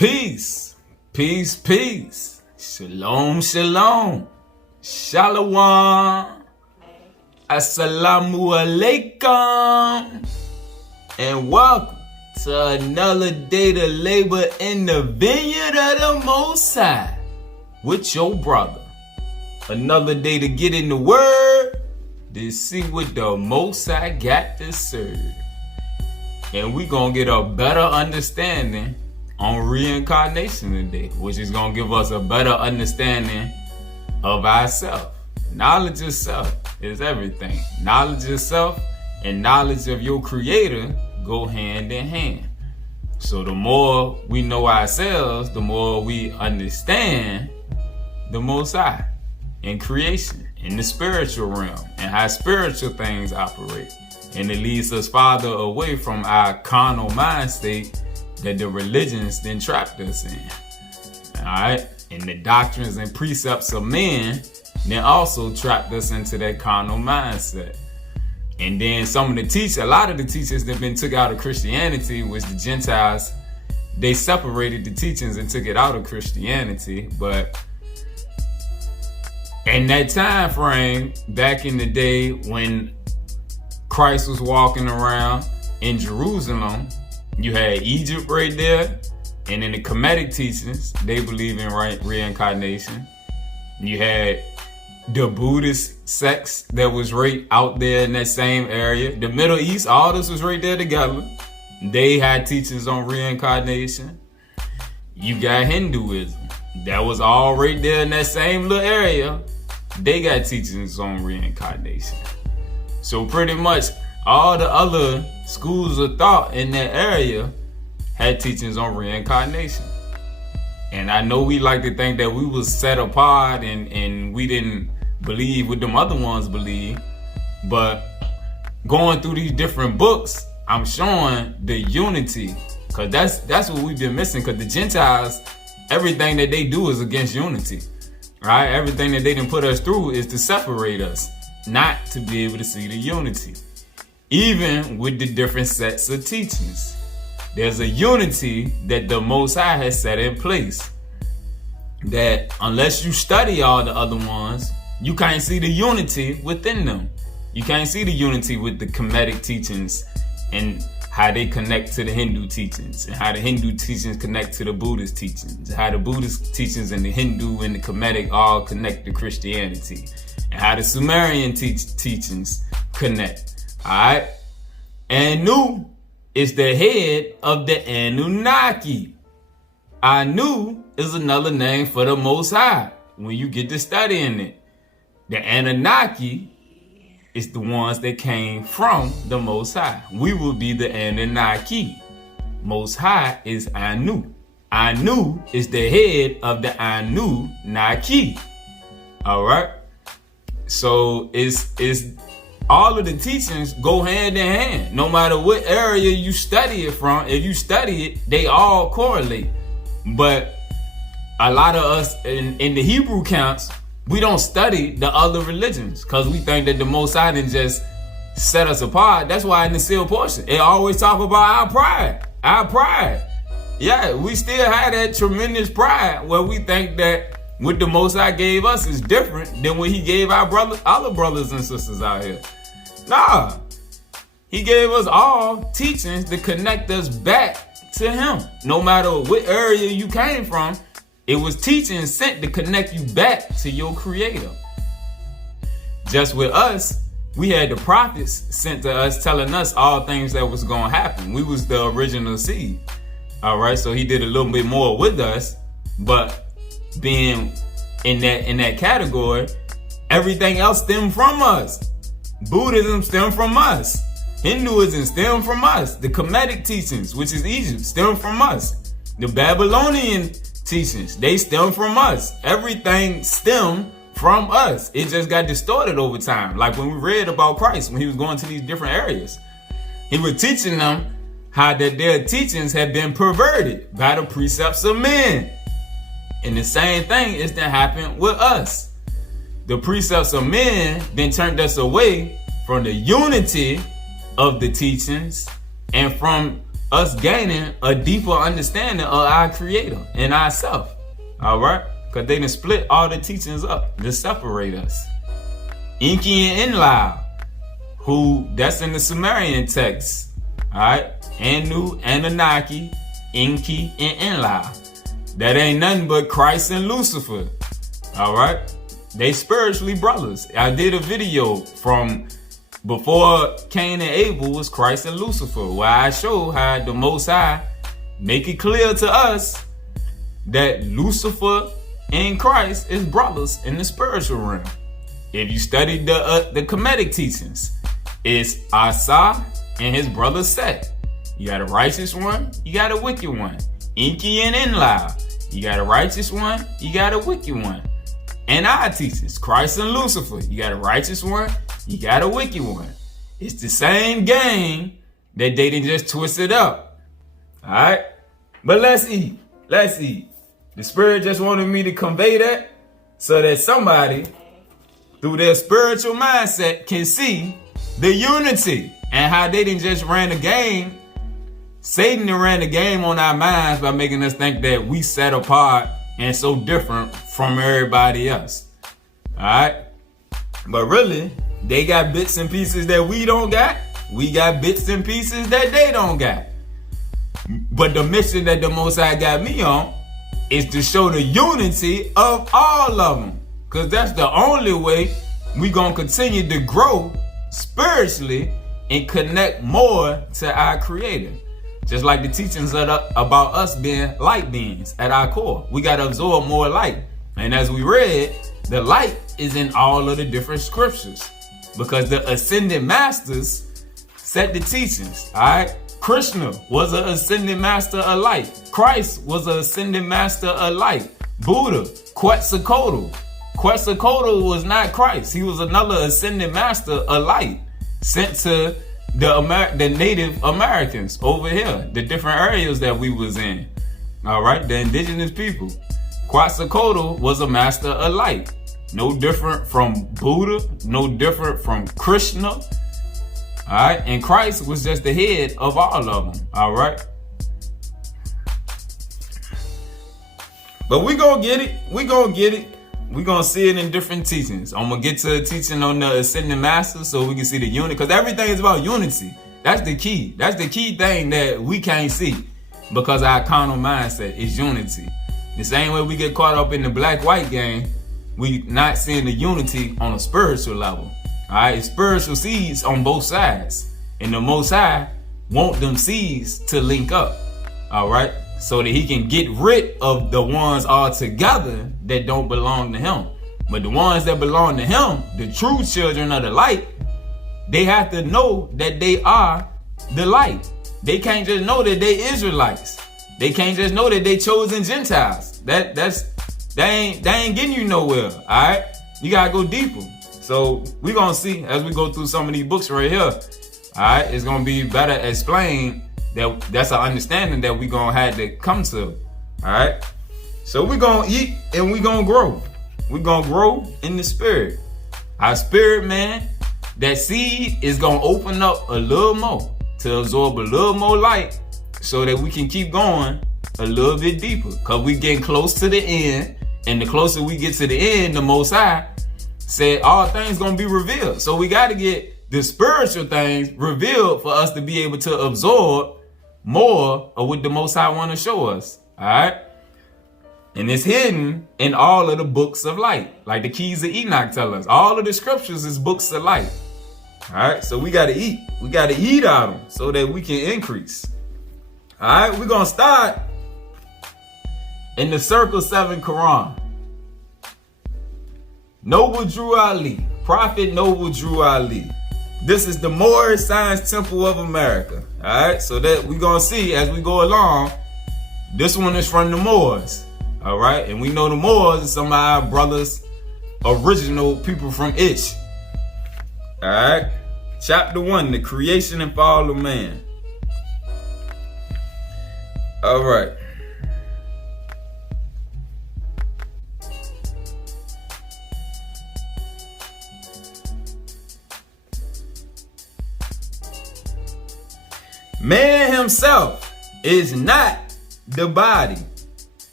Peace, peace, peace. Shalom, shalom. Shalom. Assalamu alaikum. And welcome to another day to labor in the vineyard of the Most High with your brother. Another day to get in the Word to see what the Most High got to serve. And we gonna get a better understanding on reincarnation today, which is gonna give us a better understanding of ourselves. Knowledge of self is everything. Knowledge of self and knowledge of your creator go hand in hand. So the more we know ourselves, the more we understand the Most High in creation, in the spiritual realm, and how spiritual things operate. And it leads us farther away from our carnal mind state that the religions then trapped us in. Alright? And the doctrines and precepts of men then also trapped us into that carnal mindset. And then a lot of the teachers that been took out of Christianity was the Gentiles. They separated the teachings and took it out of Christianity. But in that time frame, back in the day when Christ was walking around in Jerusalem, you had Egypt right there, and in the Kemetic teachings, they believe in reincarnation. You had the Buddhist sects that was right out there in that same area. The Middle East, all this was right there together. They had teachings on reincarnation. You got Hinduism. That was all right there in that same little area. They got teachings on reincarnation. So pretty much all the other schools of thought in that area had teachings on reincarnation. And I know we like to think that we was set apart and we didn't believe what them other ones believe. But going through these different books, I'm showing the unity. Because that's what we've been missing. Because the Gentiles, everything that they do is against unity. Right? Everything that they done put us through is to separate us, not to be able to see the unity. Even with the different sets of teachings, there's a unity that the Most High has set in place. That unless you study all the other ones, you can't see the unity within them. You can't see the unity with the Kemetic teachings and how they connect to the Hindu teachings, and how the Hindu teachings connect to the Buddhist teachings, how the Buddhist teachings and the Hindu and the Kemetic all connect to Christianity, and how the Sumerian teachings connect. Alright? Anu is the head of the Anunnaki. Anu is another name for the Most High when you get to studying it. The Anunnaki is the ones that came from the Most High. We will be the Anunnaki. Most High is Anu. Anu is the head of the Anunnaki. Alright? So it's all of the teachings go hand in hand. No matter what area you study it from, if you study it, they all correlate. But a lot of us in the Hebrew camps, we don't study the other religions because we think that the Most High didn't just set us apart. That's why in the seal portion, it always talk about our pride. Our pride. Yeah, we still have that tremendous pride where we think that what the Most High gave us is different than what he gave our other brothers and sisters out here. Nah, he gave us all teachings to connect us back to him. No matter what area you came from, it was teaching sent to connect you back to your creator. Just with us, we had the prophets sent to us telling us all things that was going to happen. We was the original seed. All right, so he did a little bit more with us, but being in that category, everything else stemmed from us. Buddhism stemmed from us. Hinduism stemmed from us. The Kemetic teachings, which is Egypt, stemmed from us. The Babylonian teachings, they stem from us. Everything stemmed from us. It just got distorted over time. Like when we read about Christ, when he was going to these different areas, he was teaching them how that their teachings had been perverted by the precepts of men. And the same thing is to happen with us. The precepts of men then turned us away from the unity of the teachings and from us gaining a deeper understanding of our Creator and ourself. All right? Because they done split all the teachings up to separate us. Enki and Enlil, who that's in the Sumerian text. All right? Anu, Anunnaki, Enki, and Enlil. That ain't nothing but Christ and Lucifer. All right? They spiritually brothers. I did a video from before Cain and Abel was Christ and Lucifer, where I show how the Most High make it clear to us that Lucifer and Christ is brothers in the spiritual realm. If you study the Kemetic teachings, it's Asa and his brother Set. You got a righteous one, you got a wicked one. Enki and Enlil, you got a righteous one, you got a wicked one. And our teachings, Christ and Lucifer, you got a righteous one, you got a wicked one. It's the same game that they didn't just twist it up. All right? But let's eat. Let's eat. The Spirit just wanted me to convey that so that somebody, through their spiritual mindset, can see the unity and how they didn't just ran the game. Satan done ran the game on our minds by making us think that we set apart and so different from everybody else. All right? But really, they got bits and pieces that we don't got. We got bits and pieces that they don't got. But the mission that the Most High got me on is to show the unity of all of them. Because that's the only way we going to continue to grow spiritually and connect more to our Creator. Just like the teachings about us being light beings at our core. We got to absorb more light. And as we read, the light is in all of the different scriptures. Because the ascended masters set the teachings. Alright? Krishna was an ascended master of light. Christ was an ascended master of light. Buddha, Quetzalcoatl. Quetzalcoatl was not Christ. He was another ascended master of light sent to the Native Americans over here, the different areas that we was in. All right, the indigenous people. Quetzalcoatl was a master of light. No different from Buddha, no different from Krishna. All right, and Christ was just the head of all of them. All right. But we gonna get it. We gonna get it. We gonna see it in different teachings. I'm gonna get to a teaching on the ascending master so we can see the unity, because everything is about unity. That's the key. That's the key thing that we can't see, because our carnal mindset is unity. The same way we get caught up in the black-white game, we not seeing the unity on a spiritual level. All right, it's spiritual seeds on both sides, and the Most High want them seeds to link up. All right, so that He can get rid of the ones altogether that don't belong to Him. But the ones that belong to Him, the true children of the light, they have to know that they are the light. They can't just know that they Israelites. They can't just know that they chosen Gentiles. They ain't getting you nowhere. All right, you gotta go deeper. So we're gonna see as we go through some of these books right here. All right, it's gonna be better explained. That's an understanding that we're gonna have to come to. All right, so we're gonna eat and we're gonna grow. We're gonna grow in the spirit. Our spirit, man, that seed is gonna open up a little more to absorb a little more light, so that we can keep going a little bit deeper. Cause we getting close to the end, and the closer we get to the end, the Most High said all things gonna be revealed. So we gotta get the spiritual things revealed for us to be able to absorb more of what the Most High want to show us. All right, and it's hidden in all of the books of light, like the keys of Enoch tell us. All of the scriptures is books of light. All right, so we gotta eat. We gotta eat out of them so that we can increase. All right, we're gonna start in the Circle 7 Quran. Noble Drew Ali, Prophet Noble Drew Ali. This is the Moorish Science Temple of America. All right, so that we're gonna see as we go along. This one is from the Moors. All right, and we know the Moors is some of our brothers, original people from Ish. All right, chapter 1, the creation and fall of man. All right. Man himself is not the body,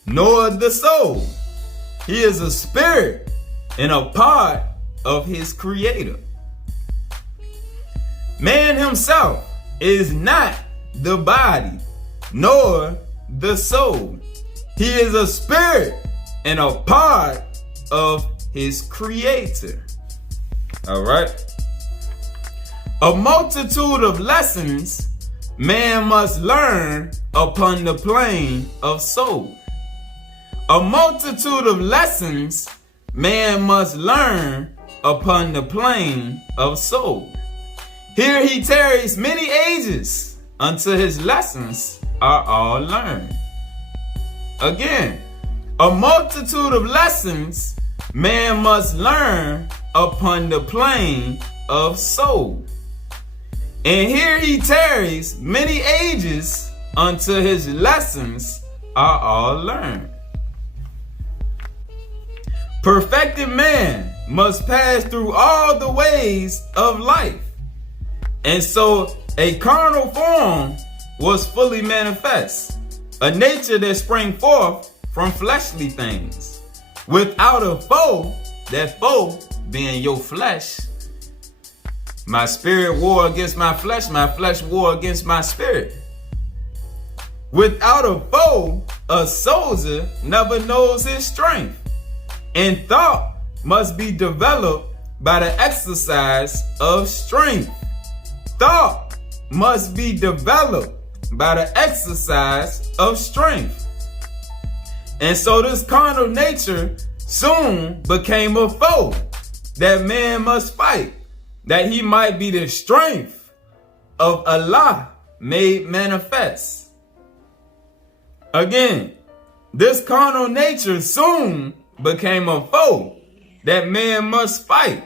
nor the soul. He is a spirit and a part of his creator. Man himself is not the body, nor the soul. He is a spirit and a part of his creator. All right. A multitude of lessons man must learn upon the plane of soul. A multitude of lessons man must learn upon the plane of soul. Here he tarries many ages until his lessons are all learned. Again, a multitude of lessons man must learn upon the plane of soul. And here he tarries many ages until his lessons are all learned. Perfected man must pass through all the ways of life. And so a carnal form was fully manifest, a nature that sprang forth from fleshly things, without a foe, that foe being your flesh. My spirit war against my flesh war against my spirit. Without a foe, a soldier never knows his strength, and thought must be developed by the exercise of strength. Thought must be developed by the exercise of strength. And so this carnal nature soon became a foe that man must fight, that he might be the strength of Allah made manifest. Again, this carnal nature soon became a foe that man must fight,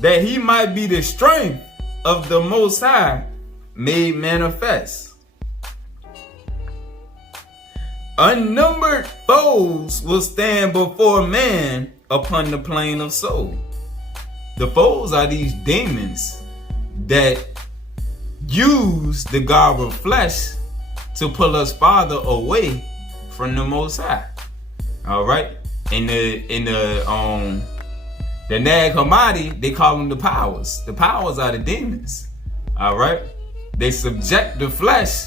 that he might be the strength of the Most High made manifest. Unnumbered foes will stand before man upon the plane of soul. The foes are these demons that use the garb of flesh to pull us farther away from the Most High. All right. In the Nag Hammadi, they call them the powers. The powers are the demons. All right. They subject the flesh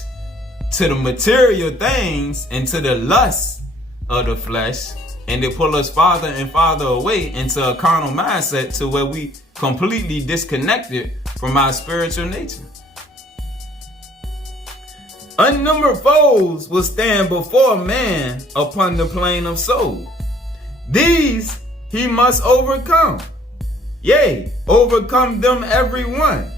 to the material things and to the lust of the flesh, and they pull us farther and farther away into a carnal mindset to where we completely disconnected from our spiritual nature. Unnumbered foes will stand before man upon the plane of soul. These he must overcome. Yea, overcome them every one.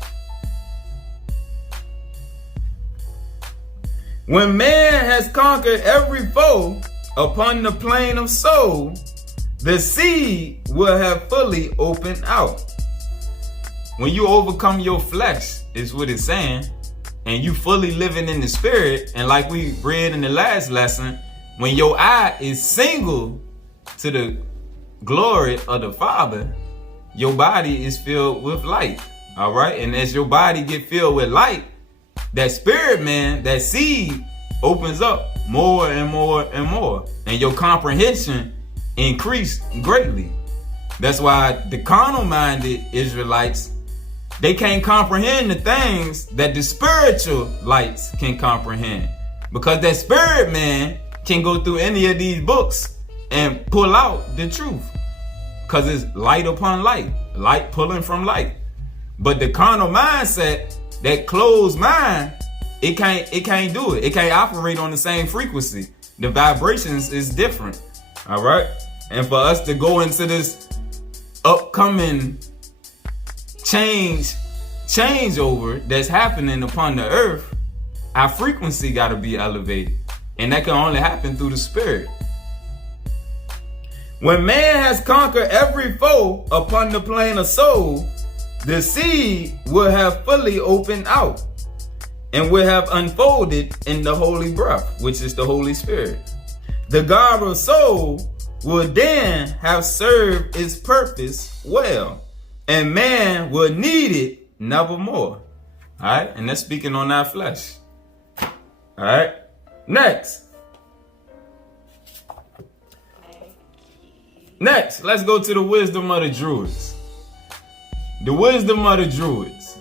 When man has conquered every foe upon the plane of soul, the seed will have fully opened out. When you overcome your flesh, is what it's saying, and you fully living in the spirit, and like we read in the last lesson, when your eye is single to the glory of the Father, your body is filled with light. All right, and as your body get filled with light, that spirit man, that seed opens up more and more and more, and your comprehension increased greatly. That's why the carnal-minded Israelites, they can't comprehend the things that the spiritual lights can comprehend, because that spirit man can go through any of these books and pull out the truth, because it's light upon light, light pulling from light. But the carnal mindset, that closed mind, it can't do it. It can't operate on the same frequency. The vibrations is different. All right. And for us to go into this upcoming changeover that's happening upon the earth, our frequency got to be elevated, and that can only happen through the spirit. When man has conquered every foe upon the plane of soul, the seed will have fully opened out and will have unfolded in the holy breath, which is the Holy Spirit. The garb of soul will then have served its purpose well, and man will need it nevermore. All right, and that's speaking on our flesh. All right, Next, let's go to the wisdom of the Druids. The wisdom of the Druids.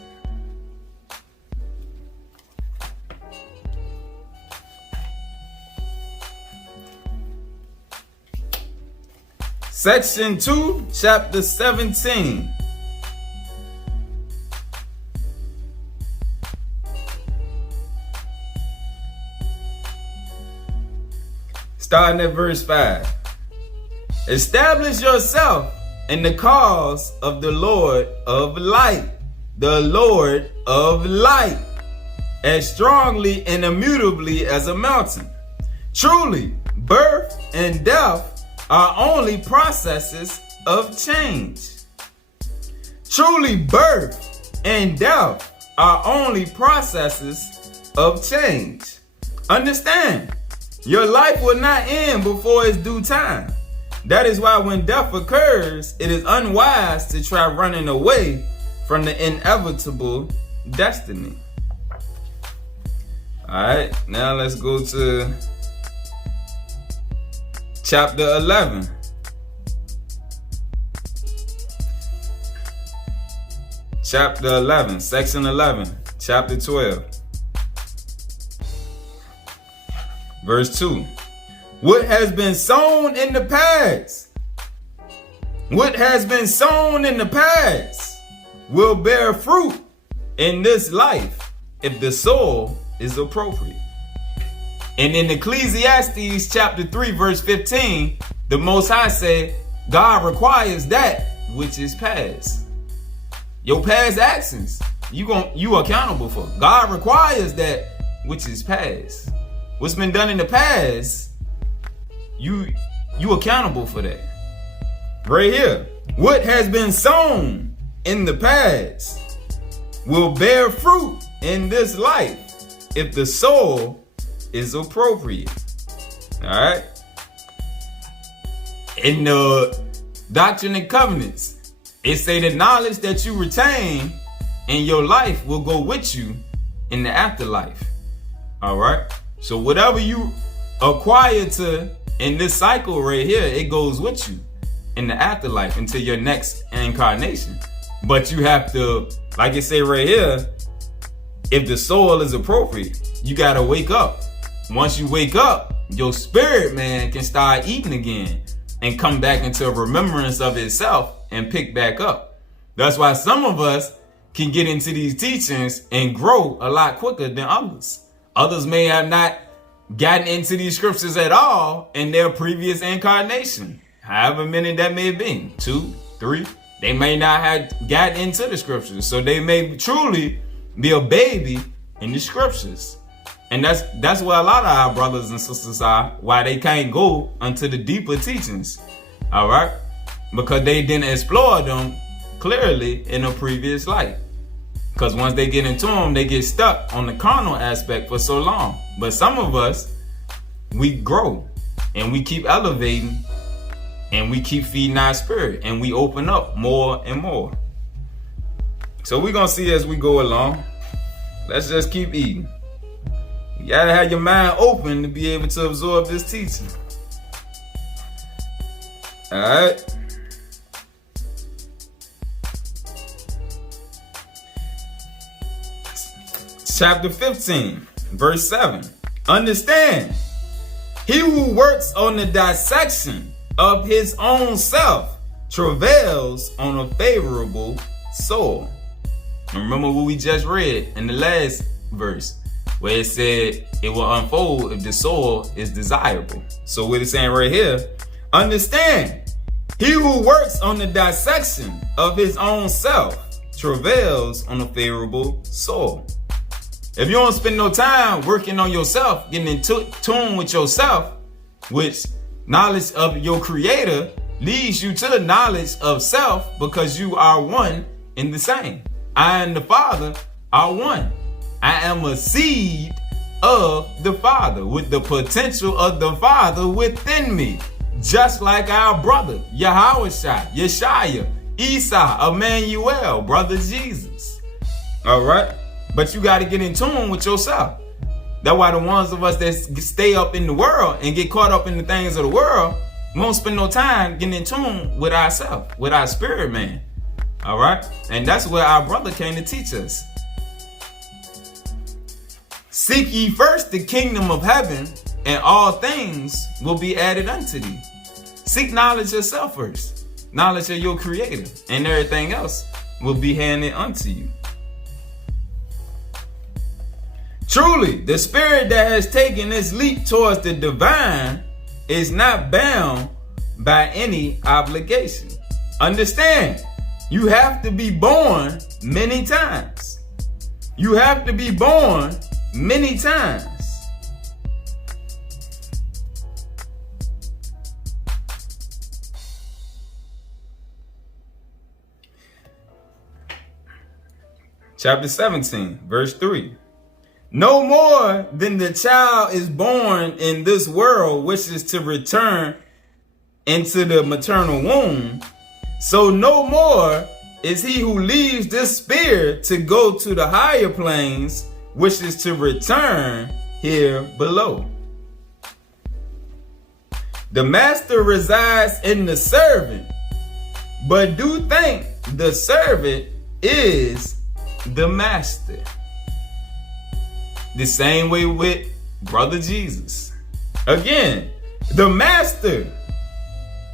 Section 2, chapter 17. Starting at verse 5. Establish yourself in the cause of the Lord of light, the Lord of light, as strongly and immutably as a mountain. Truly, birth and death are only processes of change. Truly, birth and death are only processes of change. Understand, your life will not end before its due time. That is why when death occurs, it is unwise to try running away from the inevitable destiny. Alright, now let's go to chapter 11. Chapter 11, section 11, chapter 12. Verse 2. What has been sown in the past, what has been sown in the past will bear fruit in this life if the soil is appropriate. And in Ecclesiastes chapter 3 verse 15, the Most High said, God requires that which is past. Your past actions, you accountable for. God requires that which is past. What's been done in the past, you accountable for that. Right here. What has been sown in the past will bear fruit in this life if the soil is appropriate. Alright? In the Doctrine and Covenants, it say the knowledge that you retain in your life will go with you in the afterlife. Alright? So whatever you acquire in this cycle right here, it goes with you in the afterlife until your next incarnation. But you have to, like it say right here, if the soil is appropriate, you gotta wake up. Once you wake up, your spirit, man, can start eating again and come back into remembrance of itself and pick back up. That's why some of us can get into these teachings and grow a lot quicker than others. Others may have not gotten into these scriptures at all in their previous incarnation. However many that may be, 2, 3, they may not have gotten into the scriptures. So they may truly be a baby in the scriptures. And that's where a lot of our brothers and sisters are, why they can't go into the deeper teachings. All right? Because they didn't explore them clearly in a previous life. Because once they get into them, they get stuck on the carnal aspect for so long. But some of us, we grow and we keep elevating and we keep feeding our spirit and we open up more and more. So we're going to see as we go along. Let's just keep eating. You got to have your mind open to be able to absorb this teaching. All right. Chapter 15, verse 7. Understand, he who works on the dissection of his own self travails on a favorable soul. And remember what we just read in the last verse, where it said it will unfold if the soul is desirable. So what it's saying right here, understand, he who works on the dissection of his own self travails on a favorable soul. If you don't spend no time working on yourself, getting in tune with yourself, which knowledge of your creator leads you to the knowledge of self, because you are one in the same. I and the Father are one. I am a seed of the Father with the potential of the Father within me. Just like our brother, Yahushua, Yeshaya, Isa, Emmanuel, brother Jesus. All right. But you got to get in tune with yourself. That's why the ones of us that stay up in the world and get caught up in the things of the world won't spend no time getting in tune with ourselves, with our spirit man. All right? And that's what our brother came to teach us. Seek ye first the kingdom of heaven, and all things will be added unto thee. Seek knowledge yourself first. Knowledge of your creator, and everything else will be handed unto you. Truly, the spirit that has taken this leap towards the divine is not bound by any obligation. Understand, you have to be born many times. You have to be born many times. Chapter 17, verse 3. No more than the child is born in this world wishes to return into the maternal womb, so no more is he who leaves this sphere to go to the higher planes wishes to return here below. The master resides in the servant, but do think the servant is the master. The same way with brother Jesus. Again, the master,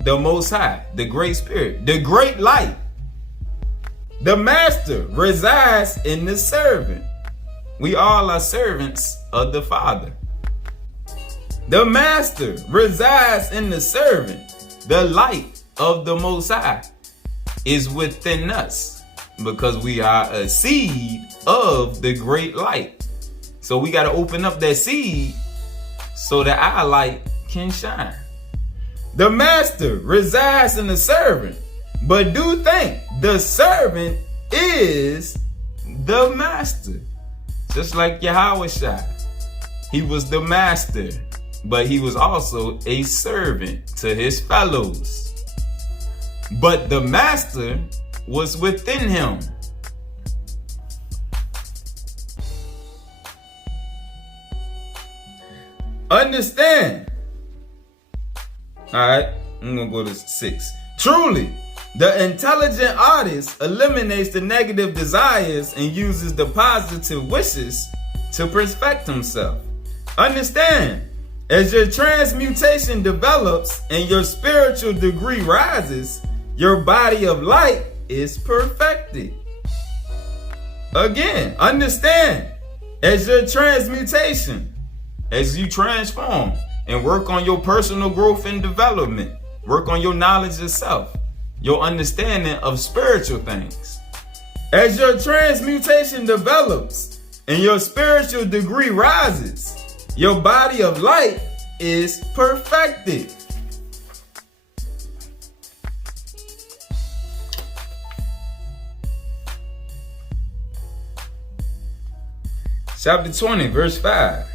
the most high, the great spirit, the great light. The master resides in the servant. We all are servants of the Father. The master resides in the servant. The light of the most high is within us, because we are a seed of the great light. So we got to open up that seed so that our light can shine. The master resides in the servant, but do think the servant is the master. Just like Yahweh Shai. He was the master, but he was also a servant to his fellows. But the master was within him. Understand. Alright, I'm going to go to 6. Truly, the intelligent artist eliminates the negative desires and uses the positive wishes to perfect himself. Understand, as your transmutation develops and your spiritual degree rises, your body of light is perfected. Again, understand, as your transmutation, as you transform and work on your personal growth and development, work on your knowledge of self, your understanding of spiritual things. As your transmutation develops and your spiritual degree rises, your body of light is perfected. Chapter 20, verse 5.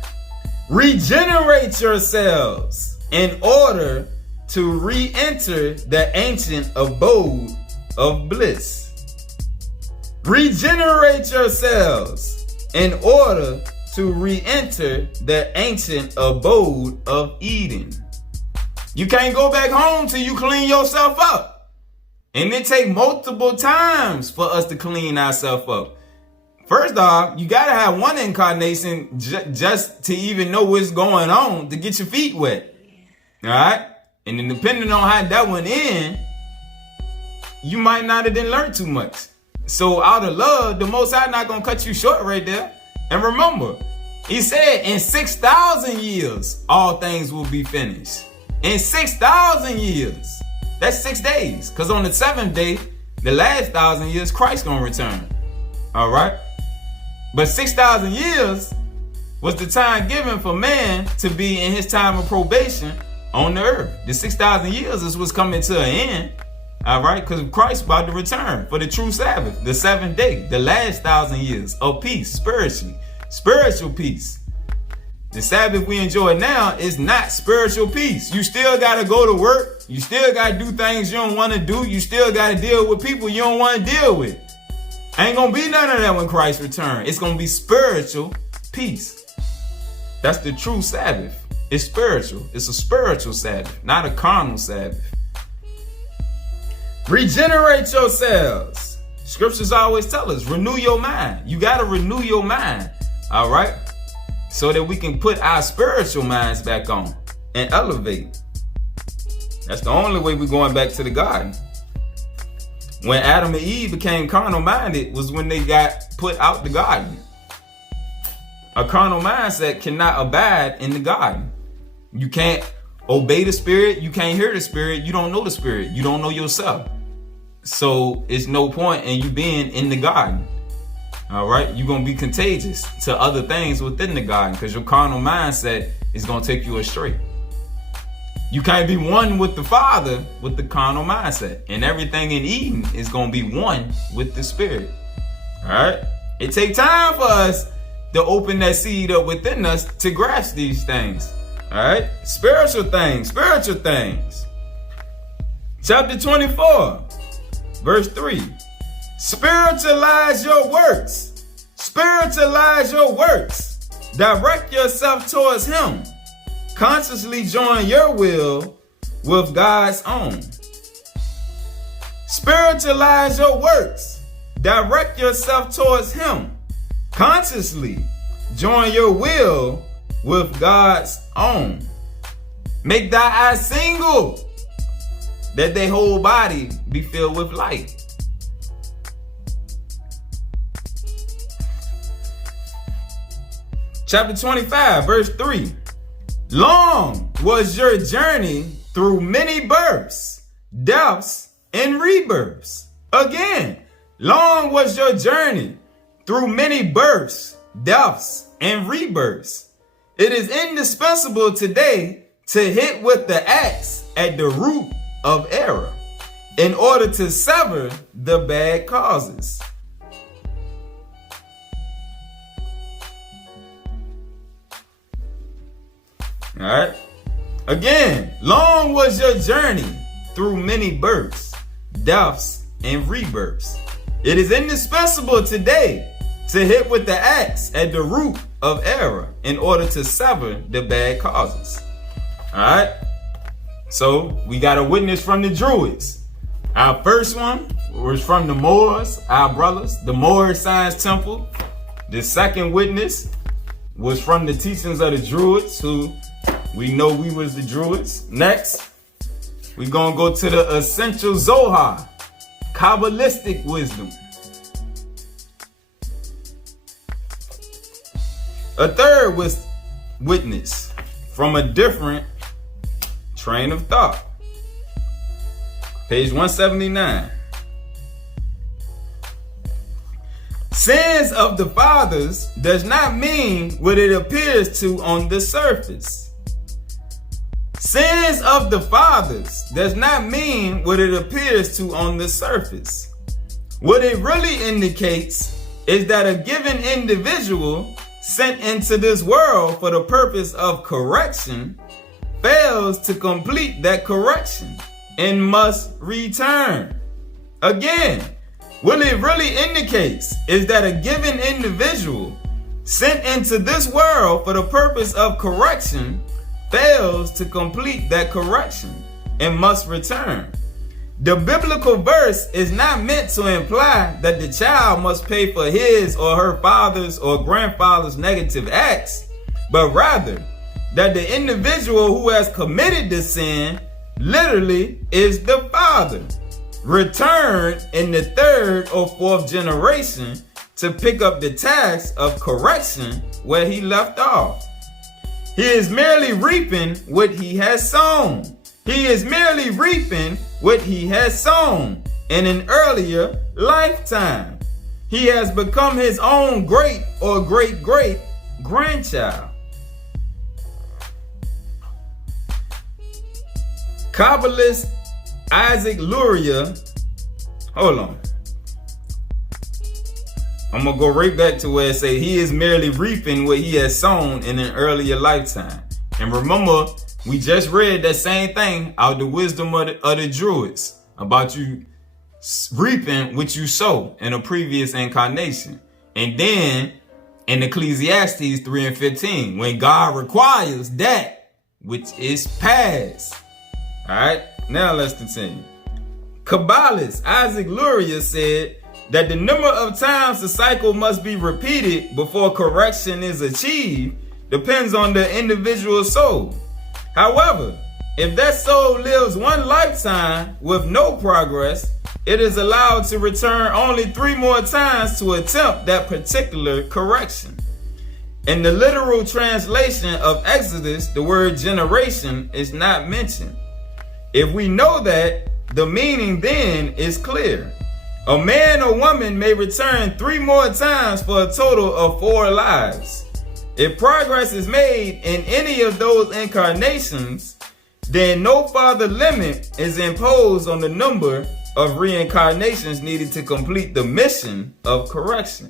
Regenerate yourselves in order to re-enter the ancient abode of bliss. Regenerate yourselves in order to re-enter the ancient abode of Eden. You can't go back home till you clean yourself up. And it takes multiple times for us to clean ourselves up. First off, you got to have one incarnation just to even know what's going on, to get your feet wet. All right? And then depending on how that went in, you might not have then learned too much. So out of love, the Most High not going to cut you short right there. And remember, he said in 6,000 years, all things will be finished. In 6,000 years. That's 6 days. Because on the 7th day, the last 1,000 years, Christ going to return. All right? But 6,000 years was the time given for man to be in his time of probation on the earth. The 6,000 years is what's coming to an end. All right? Because Christ about to return for the true Sabbath, the 7th day, the last 1,000 years of peace, spiritually. Spiritual peace. The Sabbath we enjoy now is not spiritual peace. You still got to go to work. You still got to do things you don't want to do. You still got to deal with people you don't want to deal with. Ain't going to be none of that when Christ returns. It's going to be spiritual peace. That's the true Sabbath. It's spiritual. It's a spiritual Sabbath, not a carnal Sabbath. Regenerate yourselves. Scriptures always tell us, renew your mind. You got to renew your mind, all right? So that we can put our spiritual minds back on and elevate. That's the only way we're going back to the garden. When Adam and Eve became carnal minded was when they got put out the garden. A carnal mindset cannot abide in the garden. You can't obey the spirit. You can't hear the spirit. You don't know the spirit. You don't know yourself. So it's no point in you being in the garden. All right. You're going to be contagious to other things within the garden because your carnal mindset is going to take you astray. You can't be one with the Father with the carnal mindset. And everything in Eden is going to be one with the Spirit. All right? It takes time for us to open that seed up within us to grasp these things. All right? Spiritual things. Chapter 24, verse 3. Spiritualize your works. Spiritualize your works. Direct yourself towards Him. Consciously join your will with God's own. Spiritualize your works. Direct yourself towards Him. Consciously join your will with God's own. Make thy eyes single, that thy whole body be filled with light. Chapter 25, verse 3. Long was your journey through many births, deaths, and rebirths. Again, long was your journey through many births, deaths, and rebirths. It is indispensable today to hit with the axe at the root of error in order to sever the bad causes. All right. Again, long was your journey through many births, deaths, and rebirths. It is indispensable today to hit with the axe at the root of error in order to sever the bad causes. All right. So we got a witness from the Druids. Our first one was from the Moors, our brothers, the Moor Science Temple. The second witness was from the teachings of the Druids, who we know we was the Druids. Next, we're going to go to the essential Zohar, Kabbalistic wisdom. A third was witness from a different train of thought. Page 179. Sins of the fathers does not mean what it appears to on the surface. Sins of the fathers does not mean what it appears to on the surface. What it really indicates is that a given individual sent into this world for the purpose of correction fails to complete that correction and must return. Again, what it really indicates is that a given individual sent into this world for the purpose of correction fails to complete that correction and must return. The biblical verse is not meant to imply that the child must pay for his or her father's or grandfather's negative acts, but rather that the individual who has committed the sin literally is the father, returned in the third or fourth generation to pick up the task of correction where he left off. He is merely reaping what he has sown. He is merely reaping what he has sown in an earlier lifetime. He has become his own great or great-great grandchild. Kabbalist Isaac Luria, hold on. I'm going to go right back to where it says he is merely reaping what he has sown in an earlier lifetime. And remember, we just read that same thing out the wisdom of the Druids about you reaping what you sow in a previous incarnation. And then in Ecclesiastes 3 and 15, when God requires that which is past. All right, now let's continue. Kabbalist Isaac Luria said that the number of times the cycle must be repeated before correction is achieved depends on the individual soul. However, if that soul lives one lifetime with no progress, it is allowed to return only 3 more times to attempt that particular correction. In the literal translation of Exodus, the word generation is not mentioned. If we know that, the meaning then is clear. A man or woman may return 3 more times for a total of 4 lives. If progress is made in any of those incarnations, then no further limit is imposed on the number of reincarnations needed to complete the mission of correction.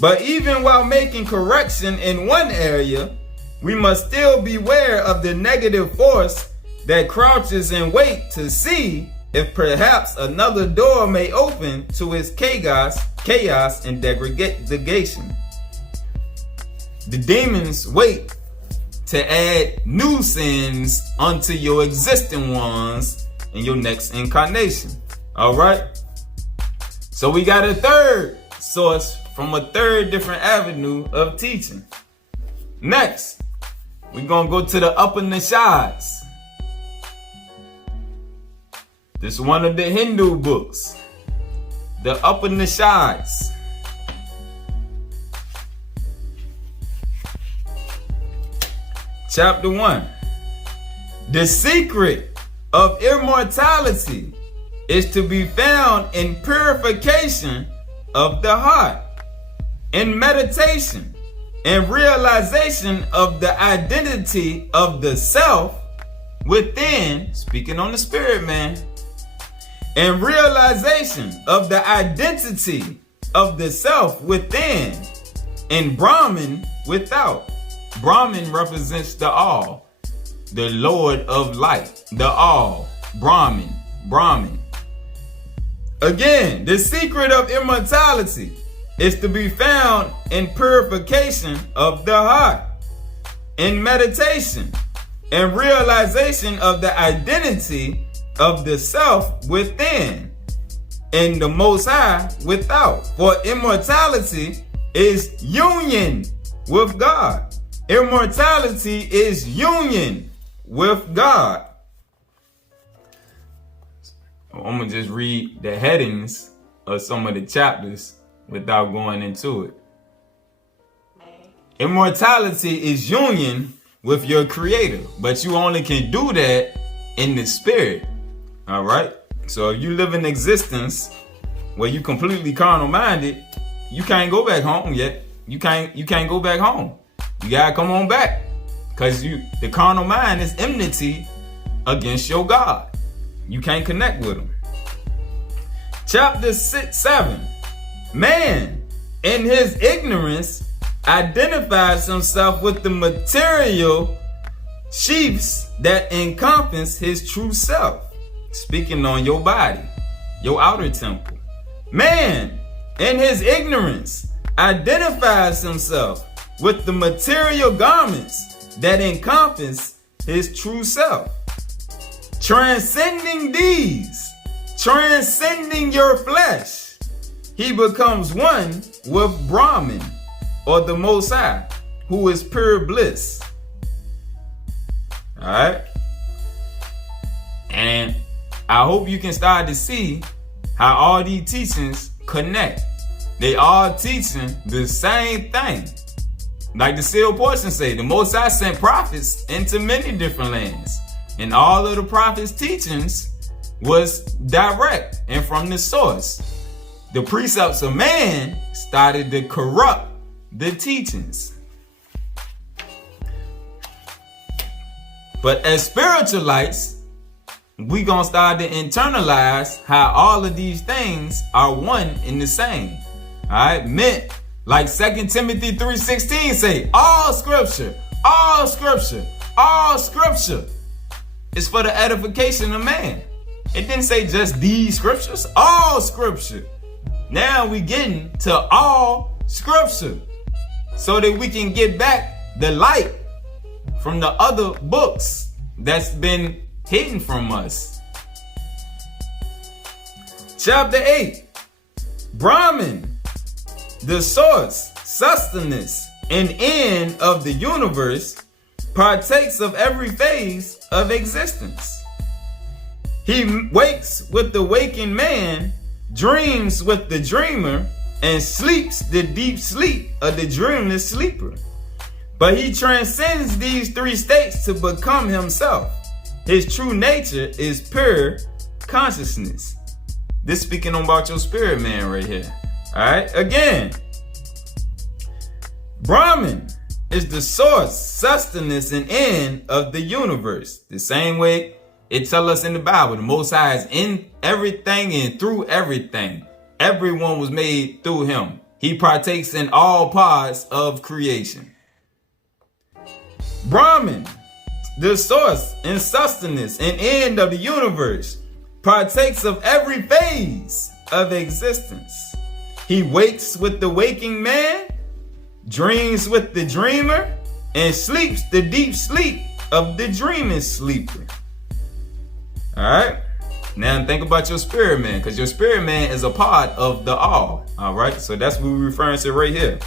But even while making correction in one area, we must still beware of the negative force that crouches in wait to see if perhaps another door may open to its chaos and degradation. The demons wait to add new sins unto your existing ones in your next incarnation. All right? So we got a third source from a third different avenue of teaching. Next, we're going to go to the Upanishads. This is one of the Hindu books. The Upanishads. Chapter 1. The secret of immortality is to be found in purification of the heart, in meditation, and realization of the identity of the self within, speaking on the spirit man, and realization of the identity of the self within, and Brahman without. Brahman represents the all, the Lord of light, the all, Brahman. Again, the secret of immortality is to be found in purification of the heart, in meditation, and realization of the identity of the self within, and the Most High without. For immortality is union with God. Immortality is union with God. I'm going to just read the headings of some of the chapters without going into it. Immortality is union with your creator, but you only can do that in the spirit. All right? So if you live in existence where you completely carnal minded, you can't go back home yet. You can't go back home. You gotta come on back, because the carnal mind is enmity against your God. You can't connect with him. Chapter 7. Man, in his ignorance, identifies himself with the material sheaths that encompass his true self. Speaking on your body, your outer temple. Man, in his ignorance, identifies himself with the material garments that encompass his true self. Transcending these, transcending your flesh, he becomes one with Brahman, or the Most High, who is pure bliss. All right? And I hope you can start to see how all these teachings connect. They all teaching the same thing. Like the seal portion say, the Most High sent prophets into many different lands. And all of the prophets' teachings was direct and from the source. The precepts of man started to corrupt the teachings. But as spiritualites, we gonna start to internalize how all of these things are one and the same. Alright, meant like 2 Timothy 3:16 say, all scripture is for the edification of man. It didn't say just these scriptures, all scripture. Now we getting to all scripture. so that we can get back the light from the other books that's been hidden from us. Chapter 8. Brahman, the source, sustenance, and end of the universe, partakes of every phase of existence. He wakes with the waking man, dreams with the dreamer, and sleeps the deep sleep of the dreamless sleeper. But he transcends these three states to become himself. His true nature is pure consciousness. This speaking about your spirit man right here. Alright, again. Brahman is the source, sustenance, and end of the universe. The same way it tells us in the Bible, the Most High is in everything and through everything. Everyone was made through him. He partakes in all parts of creation. Brahman, the source and sustenance and end of the universe, partakes of every phase of existence. He wakes with the waking man, dreams with the dreamer, and sleeps the deep sleep of the dreaming sleeper. Alright? Now think about your spirit man, because your spirit man is a part of the all. Alright? So that's what we're referring to right here.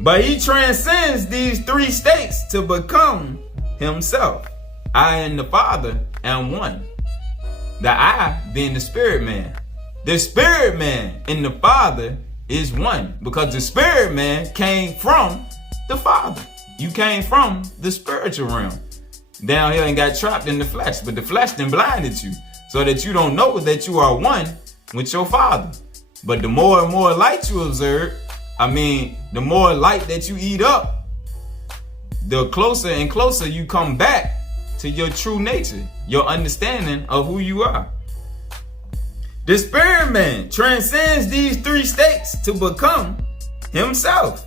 But he transcends these three states to become himself. I and the Father am one. The I being the spirit man. The spirit man and the Father is one, because the spirit man came from the Father. You came from the spiritual realm down here and got trapped in the flesh, but the flesh then blinded you so that you don't know that you are one with your Father. But the more and more light you observe, the more light that you eat up, the closer and closer you come back to your true nature, your understanding of who you are. The spirit man transcends these three states to become himself.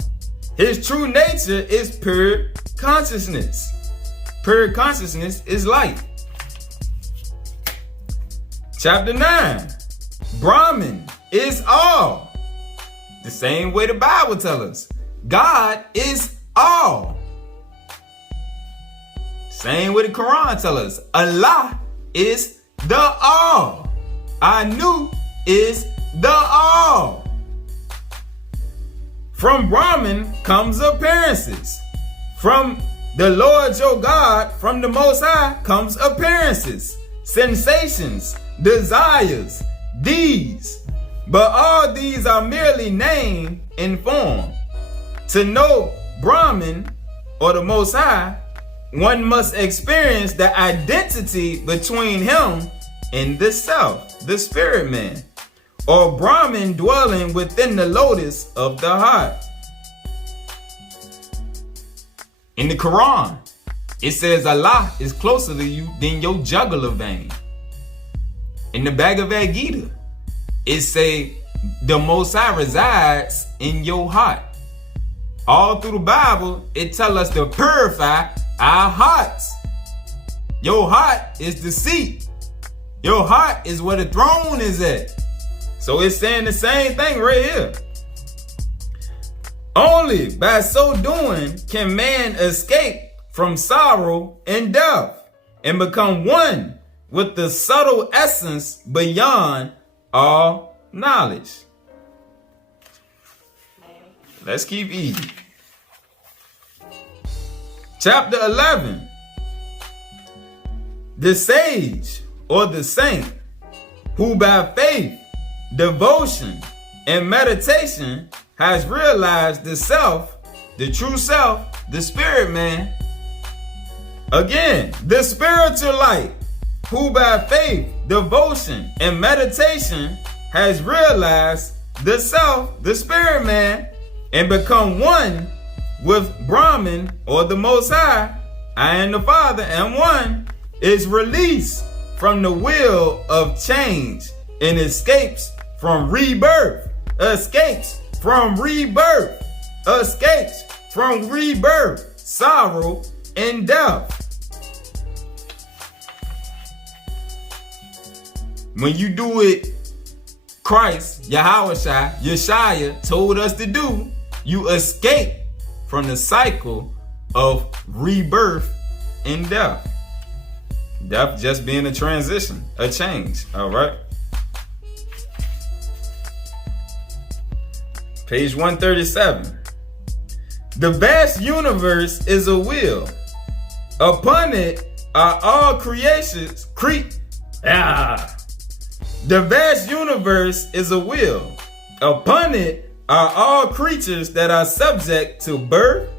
His true nature is pure consciousness. Pure consciousness is light. Chapter 9. Brahman is all. The same way the Bible tells us. God is all. Same way the Quran tells us. Allah is the all. Anu is the all. From Brahman comes appearances. From the Lord your God, from the Most High, comes appearances, sensations, desires, deeds. But all these are merely name and form. To know Brahman, or the Most High, one must experience the identity between him and the self, the spirit man, or Brahman dwelling within the lotus of the heart. In the Quran, it says Allah is closer to you than your jugular vein. In the Bhagavad Gita, it say the Most High resides in your heart. All through the Bible, it tells us to purify our hearts. Your heart is the seat. Your heart is where the throne is at. So it's saying the same thing right here. Only by so doing can man escape from sorrow and death and become one with the subtle essence beyond all knowledge. Let's keep eating. Chapter 11. The sage or the saint who by faith, devotion, and meditation has realized the self, the true self, the spirit man. Again, the spiritual light who by faith, devotion, and meditation has realized the self, the spirit man, and become one with Brahman or the Most High, I and the Father am one, is released from the wheel of change and escapes from rebirth, escapes from rebirth, escapes from rebirth, sorrow, and death. When you do it, Christ, Yahweh, Yeshaya told us to do, you escape from the cycle of rebirth and death. Death just being a transition, a change, all right? Page 137. The vast universe is a wheel. Upon it are all creations. The vast universe is a wheel. Upon it are all creatures that are subject to birth,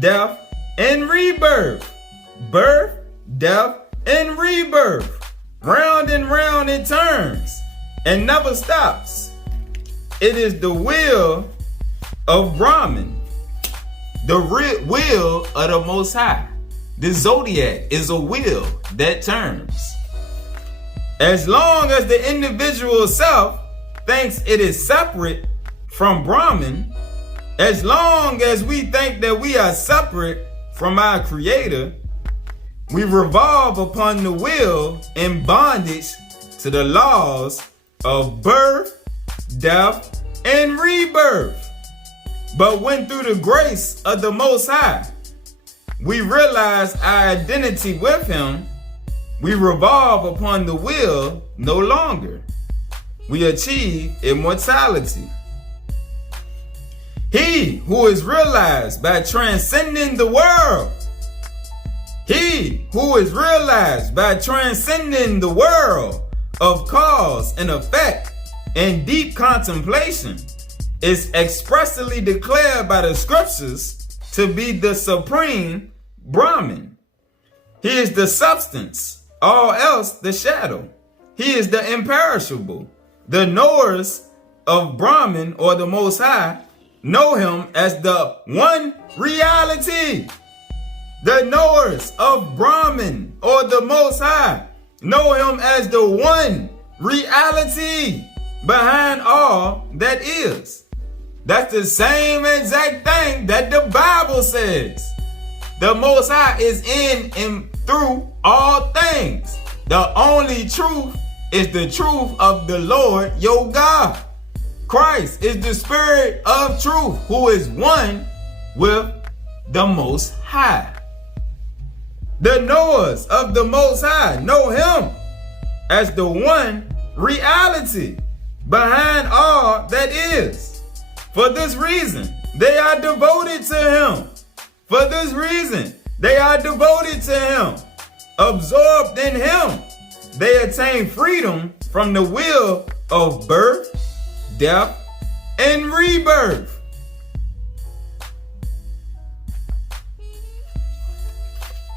death, and rebirth. Birth, death, and rebirth. Round and round it turns and never stops. It is the wheel of Brahman, the wheel of the Most High. The zodiac is a wheel that turns. As long as the individual self thinks it is separate from Brahman, as long as we think that we are separate from our Creator, we revolve upon the wheel in bondage to the laws of birth, death, and rebirth. But when through the grace of the Most High, we realize our identity with Him, we revolve upon the wheel no longer. We achieve immortality. He who is realized by transcending the world, he who is realized by transcending the world of cause and effect and deep contemplation, is expressly declared by the scriptures to be the supreme Brahman. He is the substance, all else the shadow. He is the imperishable. The knowers of Brahman, or the Most High, know Him as the one reality. The knowers of Brahman, or the Most High, know Him as the one reality behind all that is. That's the same exact thing that the Bible says. The Most High is in and through all things. The only truth is the truth of the Lord your God. Christ is the Spirit of truth, who is one with the Most High. The knowers of the Most High know Him as the one reality behind all that is. For this reason, they are devoted to Him. For this reason, they are devoted to Him. Absorbed in Him, they attain freedom from the wheel of birth, death, and rebirth.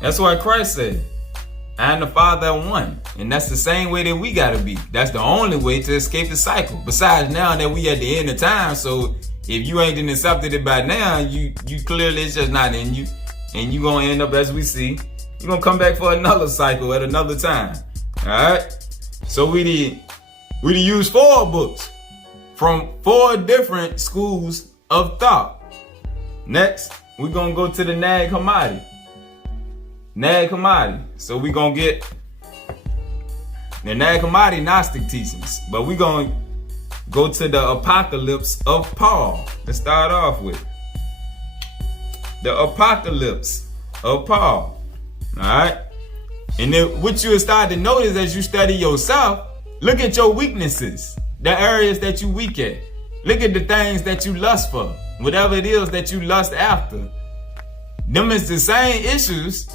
That's why Christ said, I am the Father at one. And that's the same way that we gotta be. That's the only way to escape the cycle. Besides, now that we at the end of time, so if you ain't accepted it by now, you clearly, it's just not in you. And you gonna end up, as we see, you're gonna come back for another cycle at another time. Alright? So we use 4 books from 4 different schools of thought. Next, we're gonna go to the Nag Hammadi. Nag Hammadi. So we're gonna get the Nag Hammadi Gnostic teachings. But we're gonna go to the Apocalypse of Paul to start off with. The Apocalypse of Paul. Alright? And then what you'll start to notice as you study yourself, look at your weaknesses, the areas that you weak at. Look at the things that you lust for, whatever it is that you lust after. Them is the same issues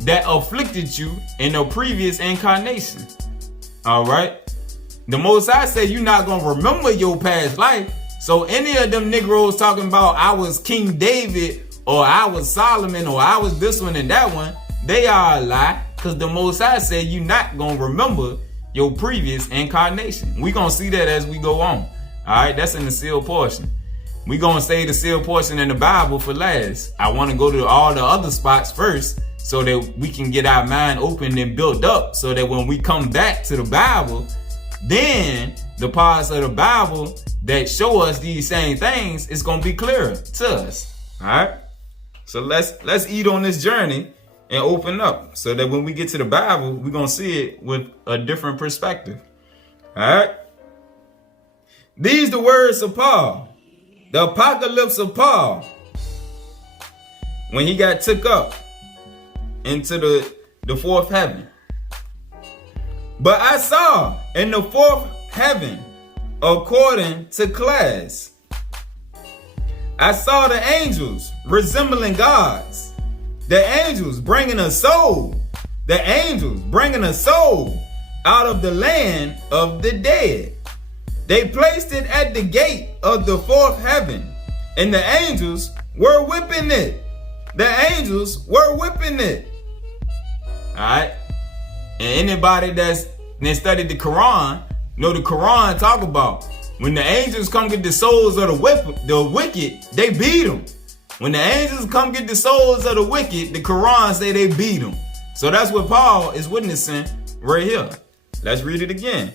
that afflicted you in a previous incarnation. Alright? The Most High said you're not going to remember your past life. So any of them Negroes talking about I was King David, or I was Solomon, or I was this one and that one, they are a lie. Because the Most High said you're not going to remember your previous incarnation. We're going to see that as we go on. Alright, that's in the sealed portion. We're going to say the sealed portion in the Bible for last. I want to go to all the other spots first so that we can get our mind open and built up so that when we come back to the Bible, then the parts of the Bible that show us these same things is going to be clearer to us. Alright? So let's eat on this journey and open up so that when we get to the Bible, we're going to see it with a different perspective. Alright? These the words of Paul. The Apocalypse of Paul. when he got took up into the fourth heaven. But I saw in the fourth heaven, according to class, I saw the angels resembling gods. The angels bringing a soul. The angels bringing a soul out of the land of the dead. They placed it at the gate of the fourth heaven, and the angels were whipping it. The angels were whipping it. Alright? And anybody that's studied the Quran, know the Quran talk about when the angels come get the souls of the wicked, they beat them. When the angels come get the souls of the wicked, the Quran say they beat them. So that's what Paul is witnessing right here. Let's read it again.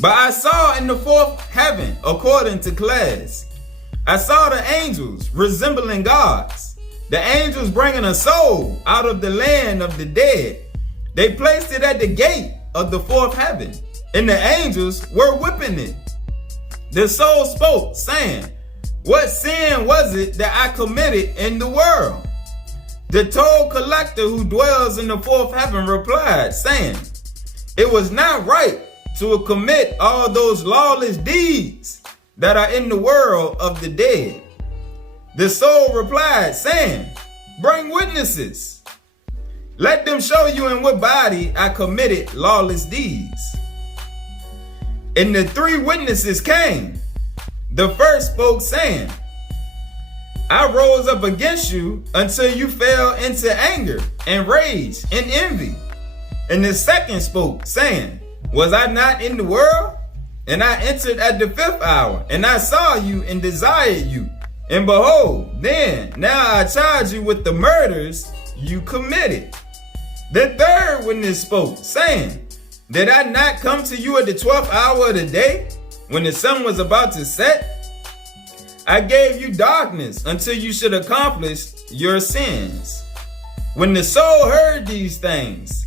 But I saw in the fourth heaven, according to class, I saw the angels resembling gods. The angels bringing a soul out of the land of the dead. They placed it at the gate of the fourth heaven, and the angels were whipping it. The soul spoke, saying, what sin was it that I committed in the world? The toll collector who dwells in the fourth heaven replied, saying, it was not right to commit all those lawless deeds that are in the world of the dead. The soul replied, saying, bring witnesses. Let them show you in what body I committed lawless deeds. And the three witnesses came. The first spoke, saying, I rose up against you until you fell into anger and rage and envy. And the second spoke, saying, was I not in the world? And I entered at the fifth hour, and I saw you and desired you. And behold, then now I charge you with the murders you committed. The third witness spoke, saying, did I not come to you at the 12th hour of the day, when the sun was about to set? I gave you darkness until you should accomplish your sins. When the soul heard these things,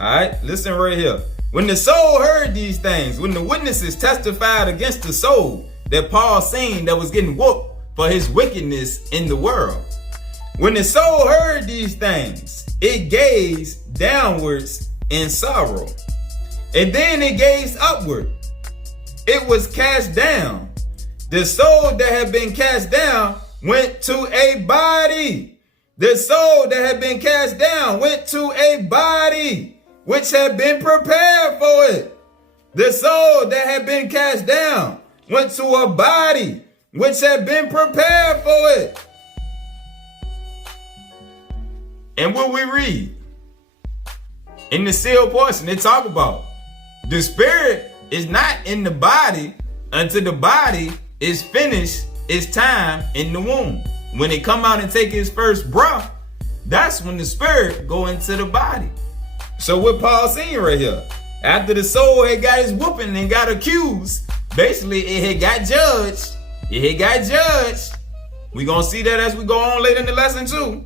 all right, listen right here. When the soul heard these things, when the witnesses testified against the soul that Paul seen that was getting whooped for his wickedness in the world. When the soul heard these things, it gazed downwards in sorrow. And then it gazed upward. It was cast down. The soul that had been cast down went to a body. The soul that had been cast down went to a body which had been prepared for it. The soul that had been cast down went to a body which had been prepared for it. And what we read in the sealed portion, they talk about the spirit is not in the body until the body is finished its time in the womb. When it come out and take its first breath, that's when the spirit go into the body. So what Paul saying right here, after the soul had got his whooping and got accused, basically it had got judged. It had got judged. We gonna see that as we go on later in the lesson too.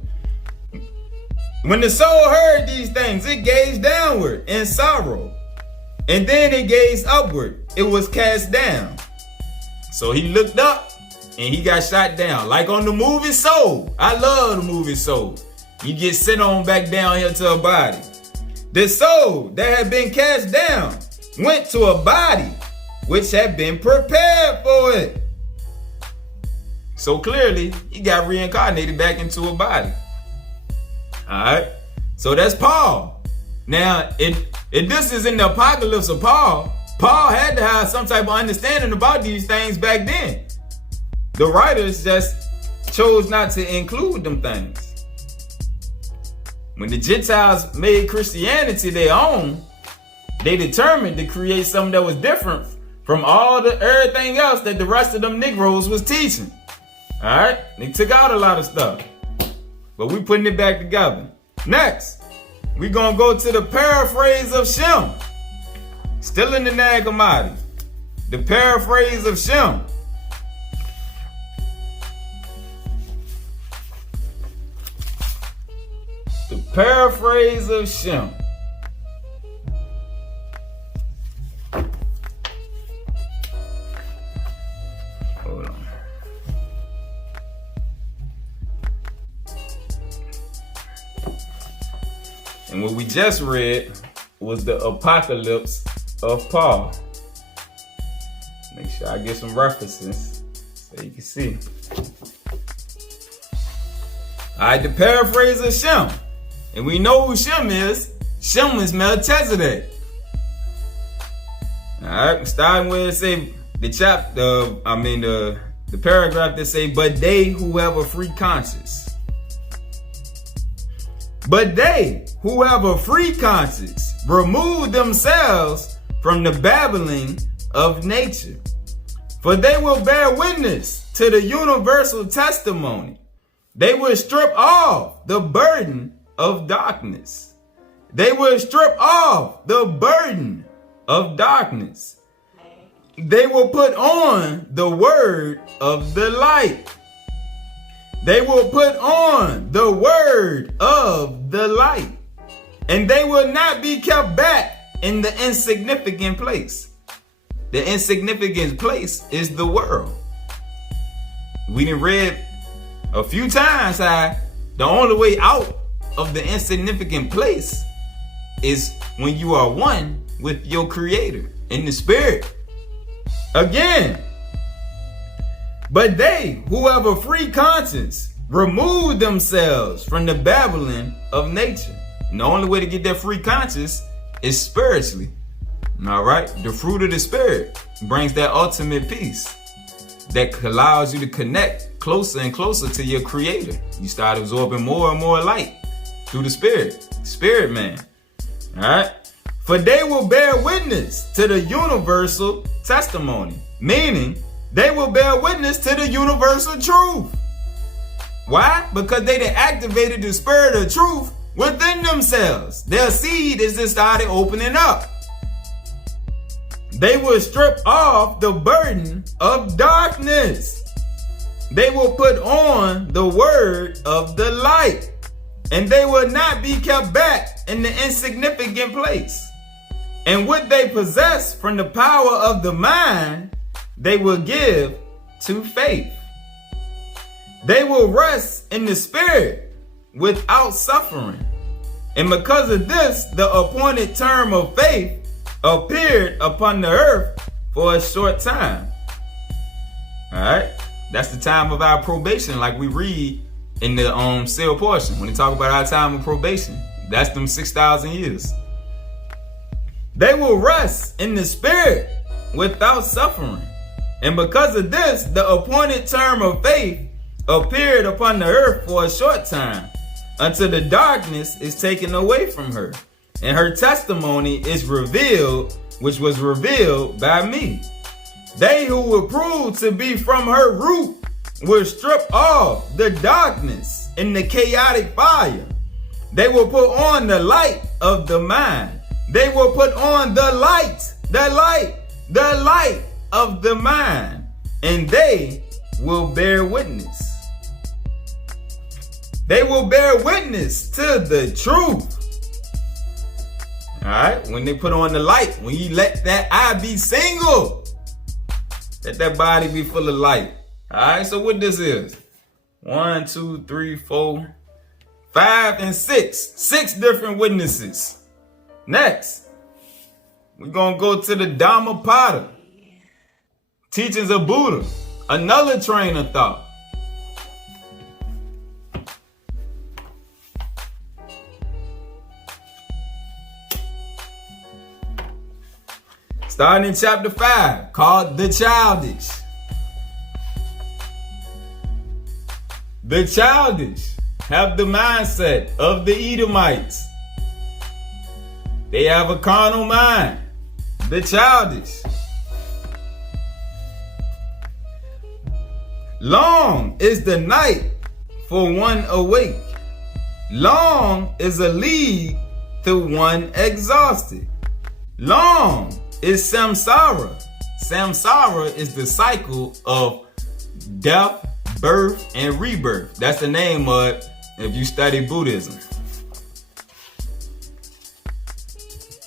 When the soul heard these things, it gazed downward in sorrow. And then it gazed upward. It was cast down. So he looked up and he got shot down. Like on the movie Soul. I love the movie Soul. You get sent on back down here to a body. The soul that had been cast down went to a body which had been prepared for it. So clearly, he got reincarnated back into a body. Alright? So that's Paul. Now, if this is in the apocalypse of Paul, Paul had to have some type of understanding about these things back then. The writers just chose not to include them things. When the Gentiles made Christianity their own, they determined to create something that was different from everything else that the rest of them Negroes was teaching. Alright? They took out a lot of stuff. But we putting it back together. Next, we gonna go to the paraphrase of Shem. Still in the Nag Hammadi. The paraphrase of Shem. The paraphrase of Shem. Hold on. And what we just read was the Apocalypse of Paul. Make sure I get some references so you can see. Alright, the paraphrase of Shem. And we know who Shem is. Shem is Melchizedek. Alright, starting with it say the paragraph that say, but they who have a free conscience. But they who have a free conscience remove themselves from the babbling of nature. For they will bear witness to the universal testimony. They will strip off the burden of darkness. They will strip off the burden of darkness. They will put on the word of the light. They will put on the word of the light. And they will not be kept back in the insignificant place. The insignificant place is the world. We done read a few times how the only way out of the insignificant place is when you are one with your creator in the spirit. Again, but they who have a free conscience remove themselves from the babbling of nature. And the only way to get that free conscience is spiritually. All right, the fruit of the spirit brings that ultimate peace that allows you to connect closer and closer to your creator. You start absorbing more and more light through the spirit man. All right, for they will bear witness to the universal testimony, meaning they will bear witness to the universal truth. Why? Because they done activated the spirit of truth within themselves. Their seed is just started opening up. They will strip off the burden of darkness. They will put on the word of the light. And they will not be kept back in the insignificant place. And what they possess from the power of the mind, they will give to faith. They will rest in the spirit without suffering. And because of this, the appointed term of faith appeared upon the earth for a short time. All right, that's the time of our probation, like we read in the seal portion when they talk about our time of probation. That's them 6,000 years. They will rest in the spirit without suffering. And because of this, the appointed term of faith appeared upon the earth for a short time, until the darkness is taken away from her, and her testimony is revealed, which was revealed by me. They who will prove to be from her root will strip off the darkness in the chaotic fire. They will put on the light of the mind. They will put on the light of the mind, and they will bear witness. They will bear witness to the truth. All right, when they put on the light, when you let that eye be single, let that body be full of light. All right, so what this is? 1, 2, 3, 4, 5, and 6. 6 different witnesses. Next, we're going to go to the Dhammapada, teachings of Buddha, another train of thought. Starting in chapter 5, called The Childish. The childish have the mindset of the Edomites. They have a carnal mind. The childish. Long is the night for one awake. Long is a league to one exhausted. Long is Samsara. Samsara is the cycle of death, birth, and rebirth. That's the name of it if you study Buddhism.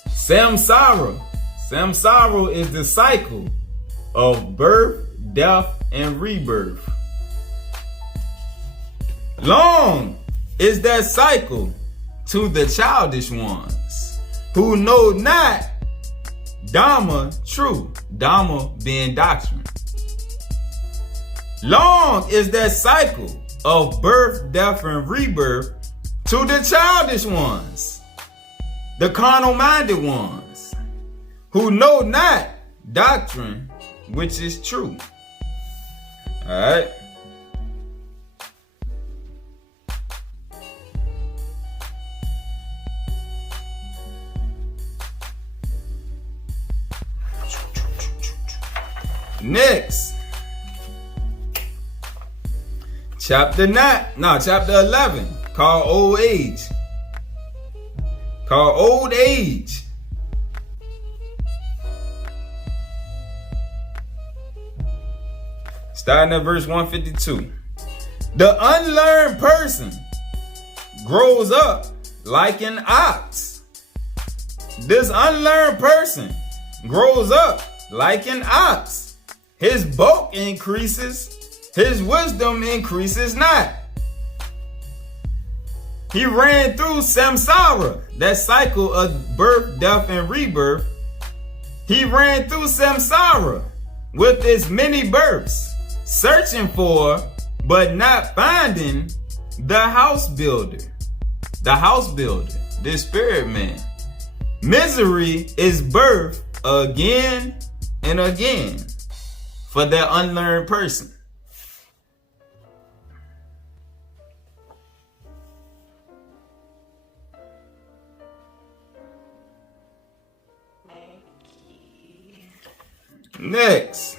Samsara. Samsara is the cycle of birth, death, and rebirth. Long is that cycle to the childish ones, who know not Dharma true, Dharma being doctrine. Long is that cycle of birth, death, and rebirth to the childish ones, the carnal-minded ones, who know not doctrine which is true. All right. Next, chapter 11, called Old Age. Called Old Age. Starting at verse 152. The unlearned person grows up like an ox. This unlearned person grows up like an ox. His bulk increases, his wisdom increases not. He ran through Samsara, that cycle of birth, death, and rebirth. He ran through Samsara with its many births, searching for, but not finding, the house builder. The house builder, the spirit man. Misery is birth again and again for that unlearned person. Next,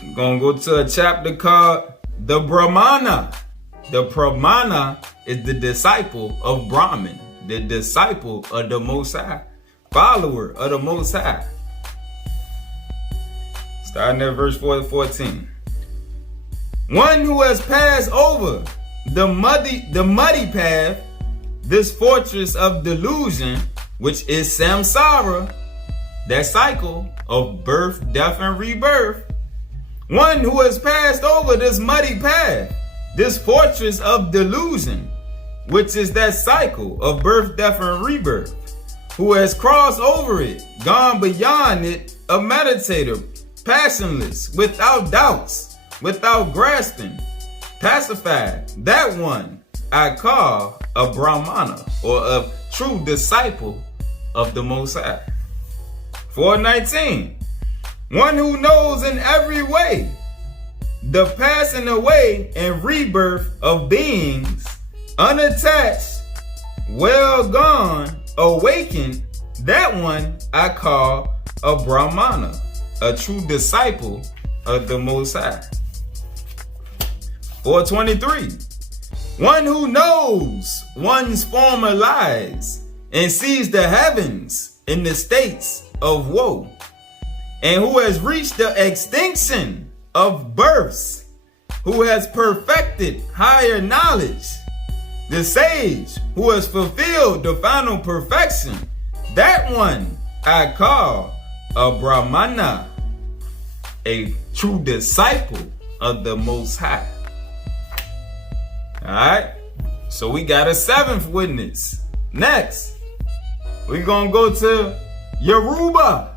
I'm gonna go to a chapter called the Brahmana. The Brahmana is the disciple of Brahman, the disciple of the Most High, follower of the Most High. Starting at verse 14. One who has passed over the muddy path, this fortress of delusion, which is Samsara, that cycle of birth, death, and rebirth. One who has passed over this muddy path, this fortress of delusion, which is that cycle of birth, death, and rebirth, who has crossed over it, gone beyond it, a meditator, passionless, without doubts, without grasping, pacified. That one I call a Brahmana, or a true disciple of the Most High. 419. One who knows in every way the passing away and rebirth of beings, unattached, well gone, awakened. That one I call a Brahmana, a true disciple of the Most High. 423. One who knows one's former lies and sees the heavens in the states of woe, and who has reached the extinction of births, who has perfected higher knowledge, the sage who has fulfilled the final perfection. That one I call a Brahmana, a true disciple of the Most High. Alright, so we got a seventh witness. Next, we're gonna go to Yoruba,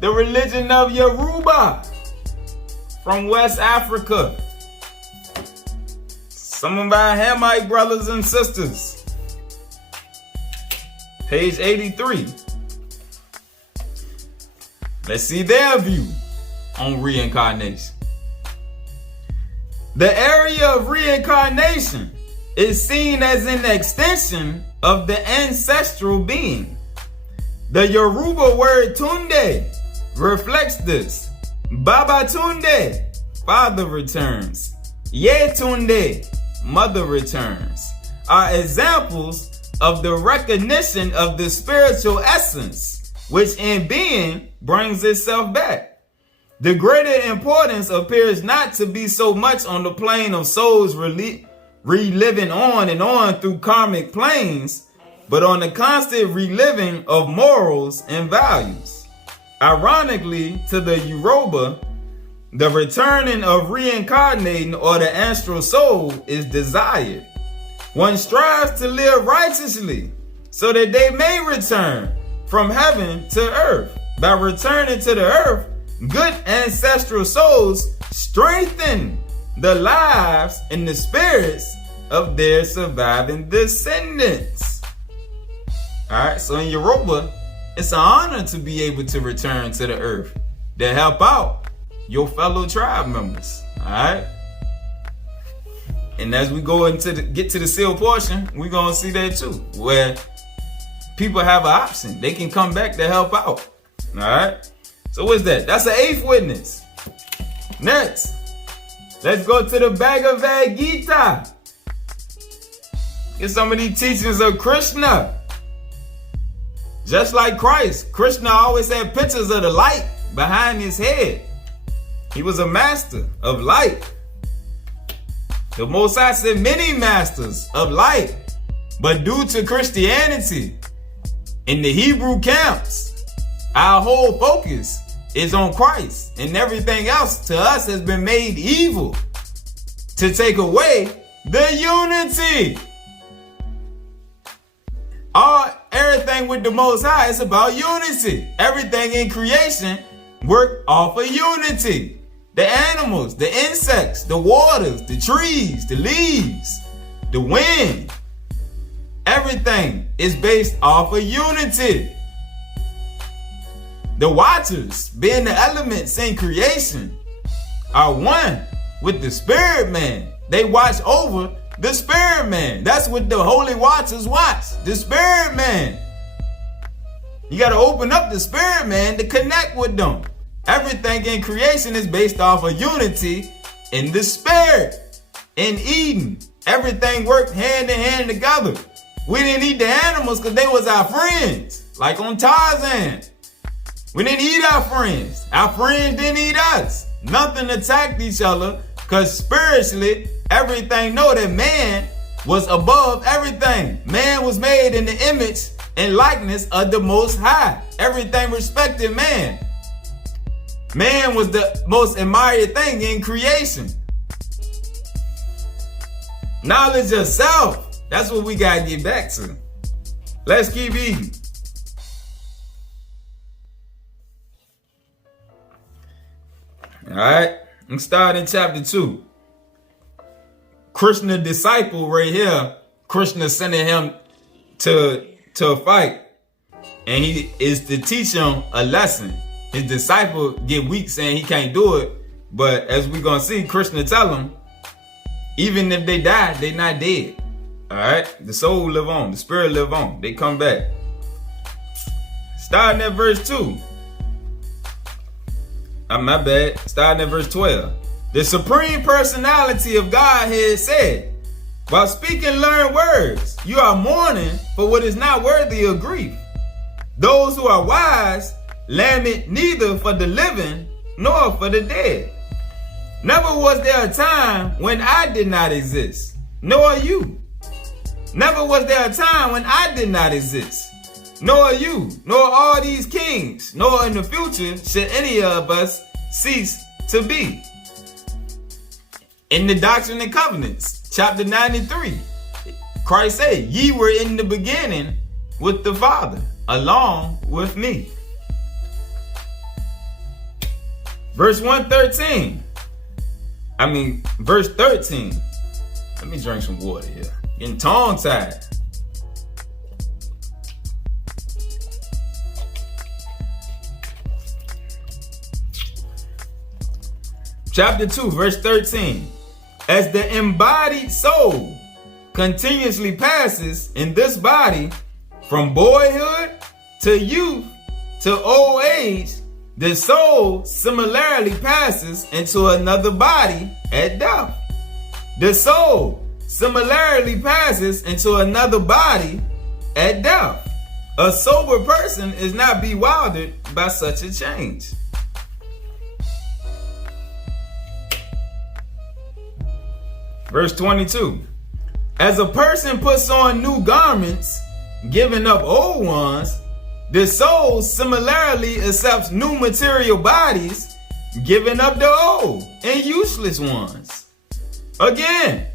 the religion of Yoruba from West Africa. Some of our Hamite brothers and sisters. Page 83. Let's see their view on reincarnation. The area of reincarnation is seen as an extension of the ancestral being. The Yoruba word Tunde reflects this. Baba Tunde, father returns. Ye Tunde, mother returns, are examples of the recognition of the spiritual essence, which in being brings itself back. The greater importance appears not to be so much on the plane of souls reliving on and on through karmic planes, but on the constant reliving of morals and values. Ironically, to the Yoruba, the returning of reincarnating or the astral soul is desired, one strives to live righteously so that they may return from heaven to earth. By returning to the earth, good ancestral souls strengthen the lives and the spirits of their surviving descendants. Alright, so in Yoruba, it's an honor to be able to return to the earth to help out your fellow tribe members. Alright? And as we go get to the seal portion, we're going to see that too, where people have an option. They can come back to help out. Alright? So what's that? That's an 8th witness. Next, let's go to the Bhagavad Gita. Get some of these teachings of Krishna. Just like Christ, Krishna always had pictures of the light behind his head. He was a master of light. The Most High said many masters of light. But due to Christianity, in the Hebrew camps, our whole focus is on Christ. And everything else to us has been made evil to take away the unity. Everything with the Most High is about unity. Everything in creation work off of unity. The animals, the insects, the waters, the trees, the leaves, the wind. Everything is based off of unity. The watchers, being the elements in creation, are one with the spirit man. They watch over the spirit man. That's what the holy watchers watch. The spirit man. You got to open up the spirit man to connect with them. Everything in creation is based off of unity in the spirit. In Eden, everything worked hand in hand together. We didn't eat the animals because they was our friends. Like on Tarzan. We didn't eat our friends. Our friends didn't eat us. Nothing attacked each other because spiritually, everything know that man was above everything. Man was made in the image and likeness of the Most High. Everything respected man. Man was the most admired thing in creation. Knowledge of self. That's what we got to get back to. Let's keep eating. All right. I'm starting chapter 2. Krishna disciple right here. Krishna sending him to a fight. And he is to teach him a lesson. His disciple get weak saying he can't do it. But as we're going to see, Krishna tell him, even if they die, they not dead. All right? The soul live on. The spirit live on. They come back. Starting at verse 2. My bad. Starting at verse 12. The Supreme Personality of Godhead said, while speaking learned words, you are mourning for what is not worthy of grief. Those who are wise lament neither for the living nor for the dead. Never was there a time when I did not exist, nor you. Never was there a time when I did not exist, nor you, nor all these kings, nor in the future should any of us cease to be. In the Doctrine and Covenants, chapter 93, Christ said, ye were in the beginning with the Father, along with me. Verse 13. Let me drink some water here. Getting tongue-tied. Chapter 2, verse 13. As the embodied soul continuously passes in this body from boyhood to youth to old age, the soul similarly passes into another body at death. The soul similarly passes into another body at death. A sober person is not bewildered by such a change. Verse 22. As a person puts on new garments, giving up old ones, the soul similarly accepts new material bodies, giving up the old and useless ones. Again,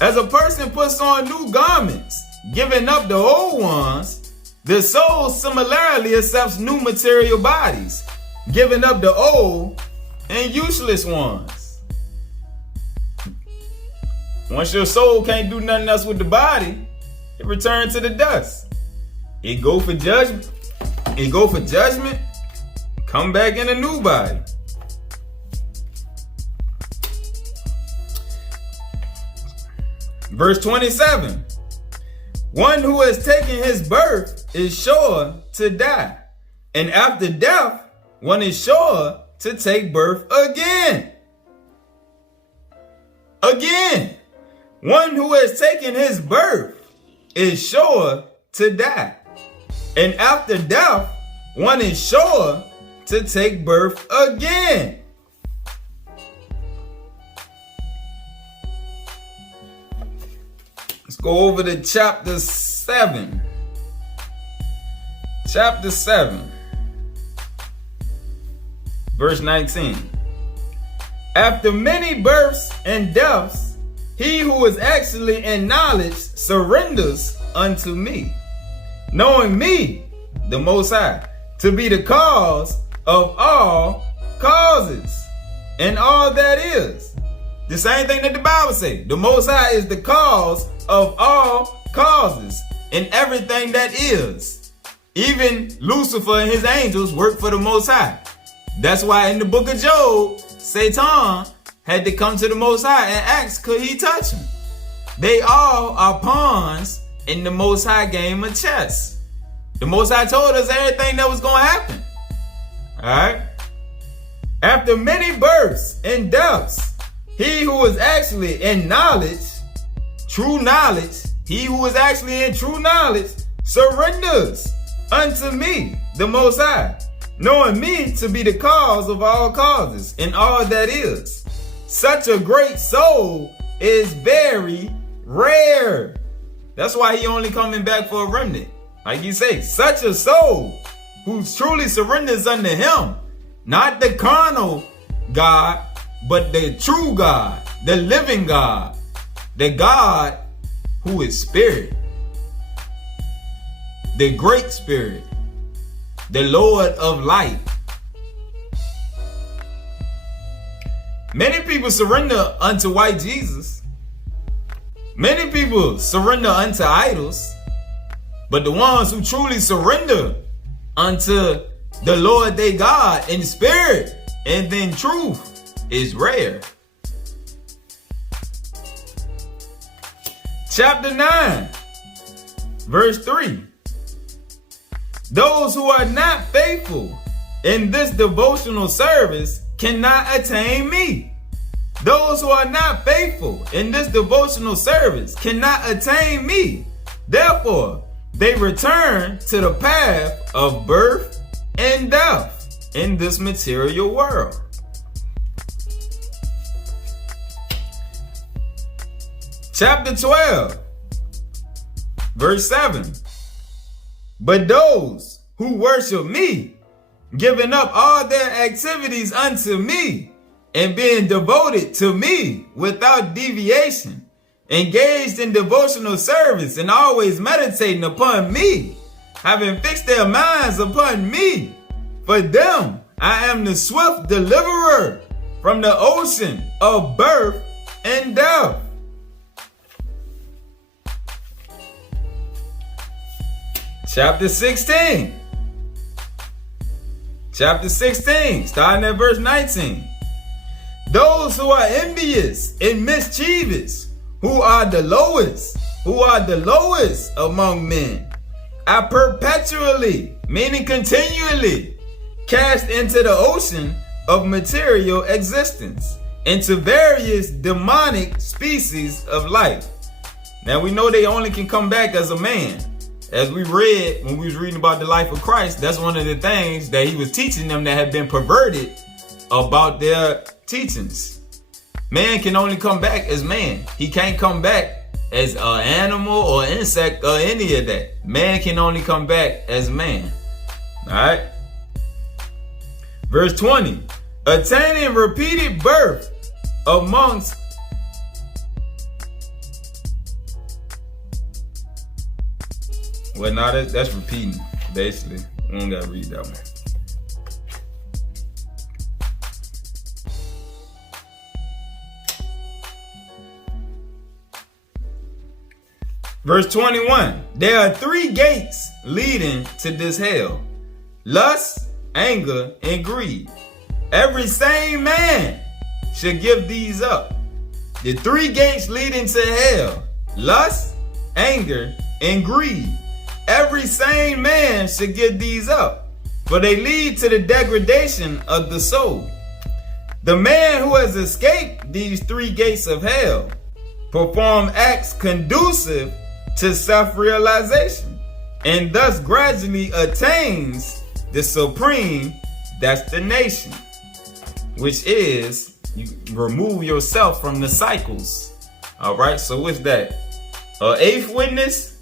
As a person puts on new garments, giving up the old ones, the soul similarly accepts new material bodies, giving up the old and useless ones. Once your soul can't do nothing else with the body, it returns to the dust. It go for judgment. Come back in a new body. Verse 27. One who has taken his birth is sure to die. And after death, one is sure to take birth again. Again. One who has taken his birth is sure to die. And after death, one is sure to take birth again. Let's go over to chapter 7. Chapter 7, verse 19. After many births and deaths, he who is actually in knowledge surrenders unto me, knowing me, the Most High, to be the cause of all causes and all that is. The same thing that the Bible says. The Most High is the cause of all causes and everything that is. Even Lucifer and his angels work for the Most High. That's why in the book of Job, Satan had to come to the Most High and ask, could he touch him? They all are pawns in the Most High game of chess. The Most High told us everything that was going to happen. Alright? After many births and deaths, he who is actually in knowledge, true knowledge, he who is actually in true knowledge, surrenders unto me, the Most High, knowing me to be the cause of all causes and all that is. Such a great soul is very rare. That's why he only coming back for a remnant. Like you say, such a soul who truly surrenders unto him, not the carnal God, but the true God, the living God, the God who is spirit, the great spirit, the Lord of light. Many people surrender unto white Jesus. Many people surrender unto idols. But the ones who truly surrender unto the Lord their God in spirit and in truth is rare. Chapter 9, verse 3. Those who are not faithful in this devotional service cannot attain me. Those who are not faithful in this devotional service cannot attain me. Therefore, they return to the path of birth and death in this material world. Chapter 12, verse 7. But those who worship me, giving up all their activities unto me, and being devoted to me without deviation, engaged in devotional service and always meditating upon me, having fixed their minds upon me, for them I am the swift deliverer from the ocean of birth and death. Chapter 16. Chapter 16, starting at verse 19. Those who are envious and mischievous, who are the lowest among men, are perpetually, meaning continually, cast into the ocean of material existence, into various demonic species of life. Now we know they only can come back as a man. As we read when we was reading about the life of Christ, that's one of the things that he was teaching them that had been perverted about their teachings. Man can only come back as man. He can't come back as an animal or insect or any of that. Man can only come back as man. Alright? Verse 20. Attaining repeated birth amongst Well, no, that's repeating, basically. We don't gotta read that one. Verse 21. There are 3 gates leading to this hell: lust, anger, and greed. Every sane man should give these up. The 3 gates leading to hell: lust, anger, and greed. Every sane man should give these up, for they lead to the degradation of the soul. The man who has escaped these 3 gates of hell perform acts conducive to self-realization, and thus gradually attains the supreme destination, which is you remove yourself from the cycles. All right, so what's that? 8th witness.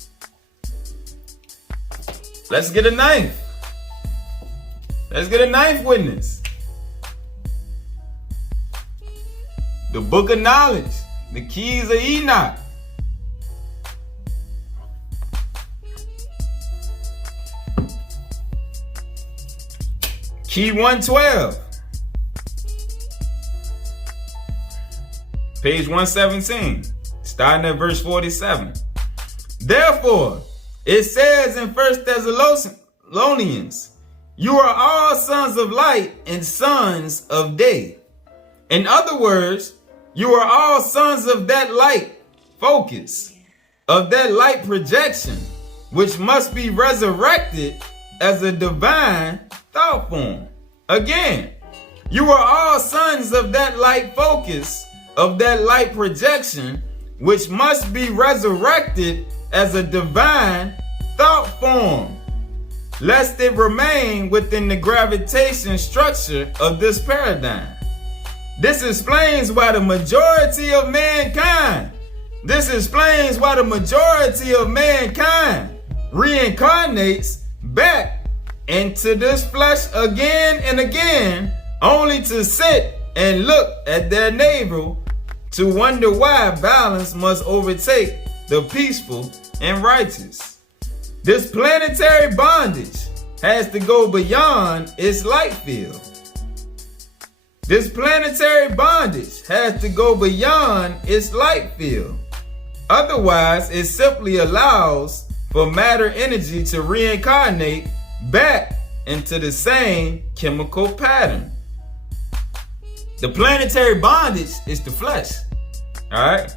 Let's get a 9th. Let's get a 9th witness. The book of knowledge, the keys of Enoch. Key 112. Page 117, starting at verse 47. Therefore, it says in 1 Thessalonians, you are all sons of light and sons of day. In other words, you are all sons of that light focus, of that light projection, which must be resurrected as a divine thought form. Again, you are all sons of that light focus, of that light projection, which must be resurrected as a divine thought form, lest it remain within the gravitation structure of this paradigm. This explains why the majority of mankind reincarnates back into this flesh again and again, only to sit and look at their navel to wonder why balance must overtake the peaceful and righteous. This planetary bondage has to go beyond its light field. This planetary bondage has to go beyond its light field. Otherwise, it simply allows for matter energy to reincarnate back into the same chemical pattern. The planetary bondage is the flesh. All right.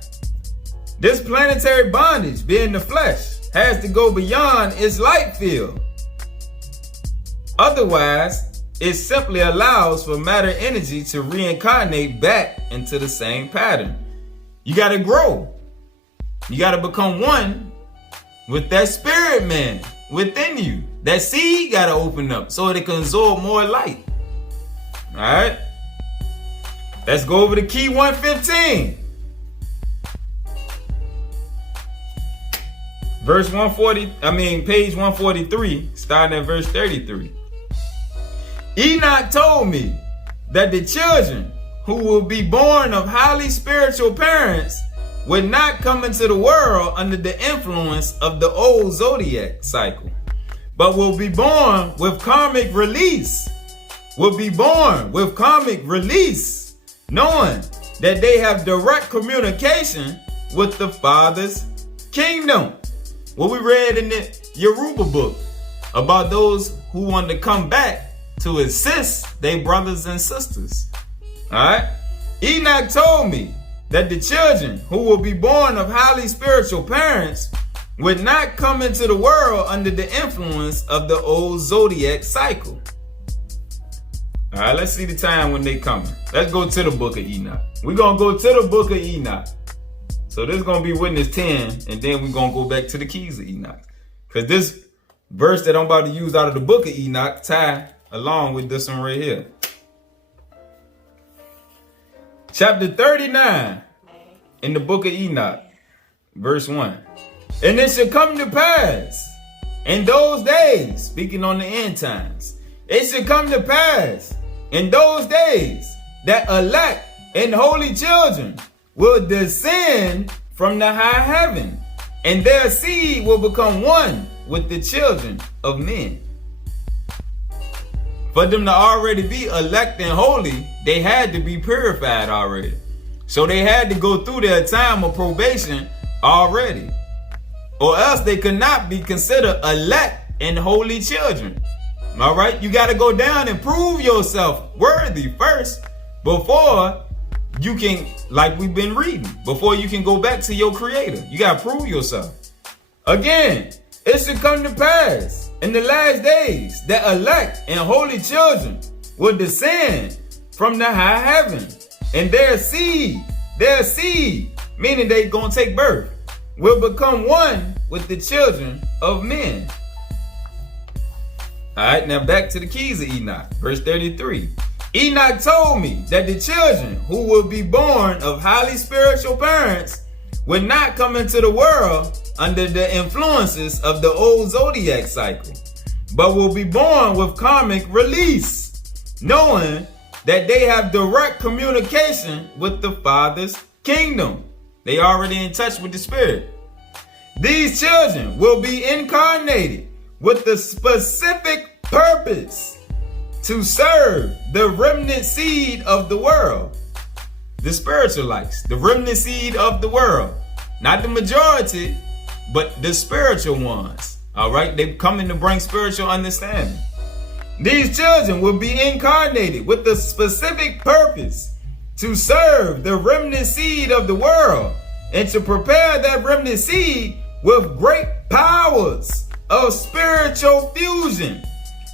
This planetary bondage, being the flesh, has to go beyond its light field. Otherwise, it simply allows for matter energy to reincarnate back into the same pattern. You got to grow. You got to become one with that spirit man within you. That seed got to open up so it can absorb more light. All right. Let's go over to key 115. Page 143, starting at verse 33. Enoch told me that the children who will be born of highly spiritual parents would not come into the world under the influence of the old zodiac cycle, but will be born with karmic release. Knowing that they have direct communication with the Father's kingdom. What we read in the Yoruba book about those who want to come back to assist their brothers and sisters. All right. Enoch told me that the children who will be born of highly spiritual parents would not come into the world under the influence of the old zodiac cycle. All right, let's see the time when they coming. Let's go to the book of Enoch. We're going to go to the book of Enoch. So this is going to be witness 10, and then we're going to go back to the keys of Enoch. Because this verse that I'm about to use out of the book of Enoch tie along with this one right here. Chapter 39 in the book of Enoch, verse 1. And it shall come to pass in those days, speaking on the end times, it shall come to pass in those days that elect and holy children will descend from the high heaven, and their seed will become one with the children of men. For them to already be elect and holy, they had to be purified already. So they had to go through their time of probation already. Or else they could not be considered elect and holy children. All right? You got to go down and prove yourself worthy first before you can, like we've been reading, before you can go back to your creator. You got to prove yourself. Again, it should come to pass in the last days that elect and holy children will descend from the high heaven, and their seed, meaning they gonna take birth, will become one with the children of men. All right, now back to the keys of Enoch, verse 33. Enoch told me that the children who will be born of highly spiritual parents will not come into the world under the influences of the old zodiac cycle, but will be born with karmic release, knowing that they have direct communication with the Father's kingdom. They already in touch with the Spirit. These children will be incarnated with the specific purpose to serve the remnant seed of the world. The spiritualites, the remnant seed of the world. Not the majority, but the spiritual ones. All right, they come in to bring spiritual understanding. These children will be incarnated with the specific purpose to serve the remnant seed of the world and to prepare that remnant seed with great powers of spiritual fusion,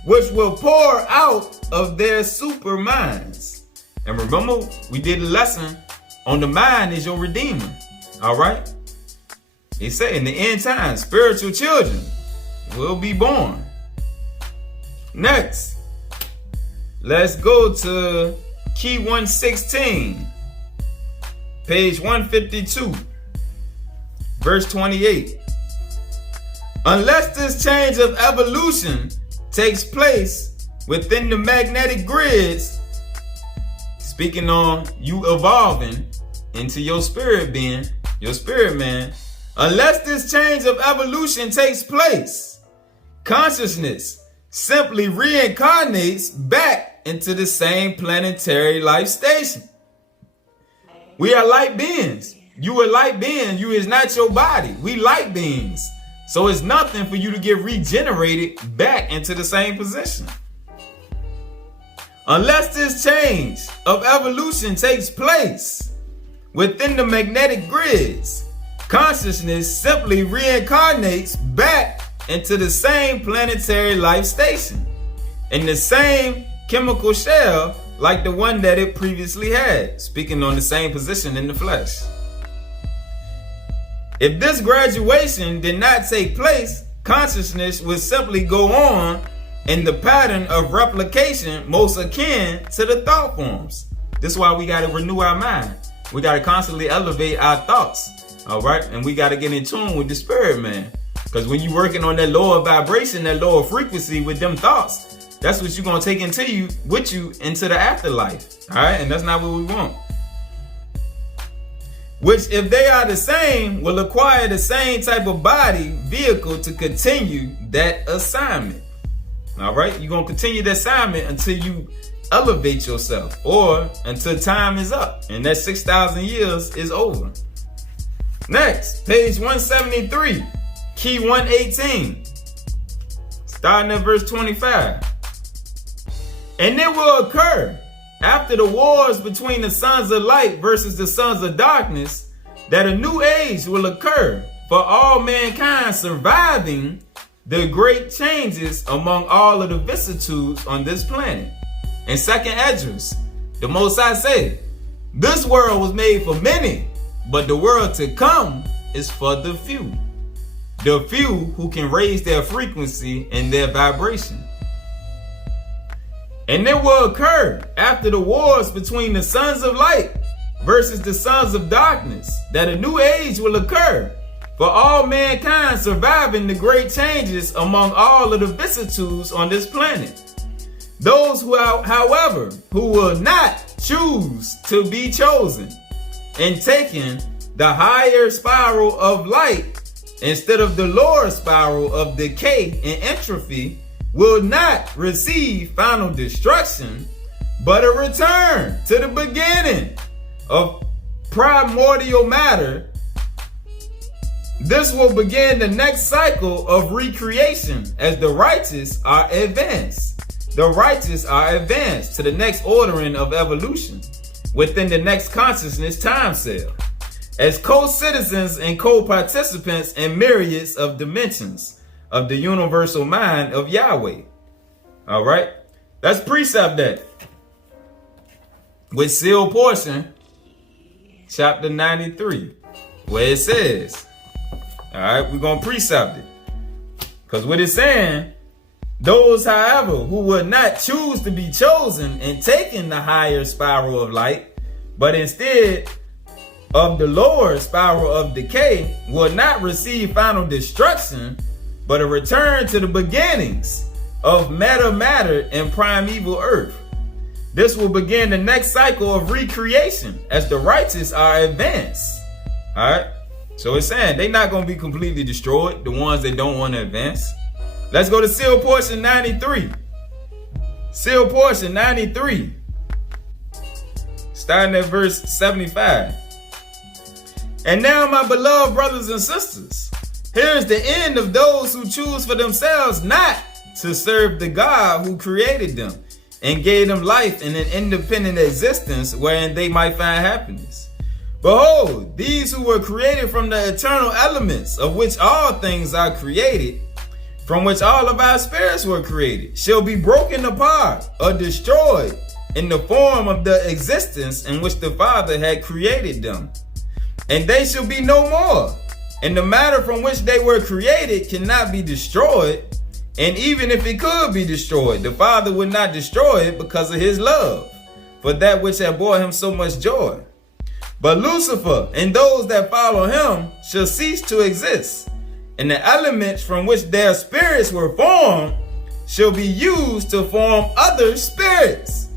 which will pour out of their super minds. And remember, we did a lesson on the mind is your redeemer. All right. He said in the end times, spiritual children will be born. Next, let's go to key 116, page 152, verse 28. Unless this change of evolution takes place within the magnetic grids, speaking on you evolving into your spirit being, your spirit man, unless this change of evolution takes place, consciousness simply reincarnates back into the same planetary life station. We are light beings. You are light being. You is not your body. We light beings. So it's nothing for you to get regenerated back into the same position. Unless this change of evolution takes place within the magnetic grids, consciousness simply reincarnates back into the same planetary life station, in the same chemical shell like the one that it previously had, speaking on the same position in the flesh. If this graduation did not take place, consciousness would simply go on in the pattern of replication most akin to the thought forms. This is why we got to renew our mind. We got to constantly elevate our thoughts, all right? And we got to get in tune with the spirit, man. Because when you're working on that lower vibration, that lower frequency with them thoughts, that's what you're going to take with you into the afterlife, all right? And that's not what we want. Which, if they are the same, will acquire the same type of body vehicle to continue that assignment. All right? You're going to continue the assignment until you elevate yourself, or until time is up and that 6,000 years is over. Next, page 173, key 118, starting at verse 25. And it will occur after the wars between the sons of light versus the sons of darkness, that a new age will occur for all mankind surviving the great changes among all of the vicissitudes on this planet. In second Esdras, the Most High said, this world was made for many, but the world to come is for the few. The few who can raise their frequency and their vibration. And it will occur after the wars between the sons of light versus the sons of darkness, that a new age will occur for all mankind surviving the great changes among all of the vicissitudes on this planet. Those who, however, who will not choose to be chosen and taking the higher spiral of light instead of the lower spiral of decay and entropy, will not receive final destruction, but a return to the beginning of primordial matter. This will begin the next cycle of recreation as the righteous are advanced. The righteous are advanced to the next ordering of evolution within the next consciousness time cell, as co-citizens and co-participants in myriads of dimensions of the universal mind of Yahweh. All right, let's precept that with seal portion, chapter 93, where it says, all right, we're going to precept it. Because what it's saying, those, however, who would not choose to be chosen and taken the higher spiral of light, but instead of the lower spiral of decay, will not receive final destruction, but a return to the beginnings of meta matter and primeval earth. This will begin the next cycle of recreation as the righteous are advanced. All right. So it's saying they're not going to be completely destroyed, the ones that don't want to advance. Let's go to seal portion 93. Seal portion 93. Starting at verse 75. And now, my beloved brothers and sisters, here's the end of those who choose for themselves not to serve the God who created them and gave them life in an independent existence wherein they might find happiness. Behold, these who were created from the eternal elements of which all things are created, from which all of our spirits were created, shall be broken apart or destroyed in the form of the existence in which the Father had created them. And they shall be no more. And the matter from which they were created cannot be destroyed. And even if it could be destroyed, the Father would not destroy it because of his love, for that which had brought him so much joy. But Lucifer and those that follow him shall cease to exist, and the elements from which their spirits were formed shall be used to form other spirits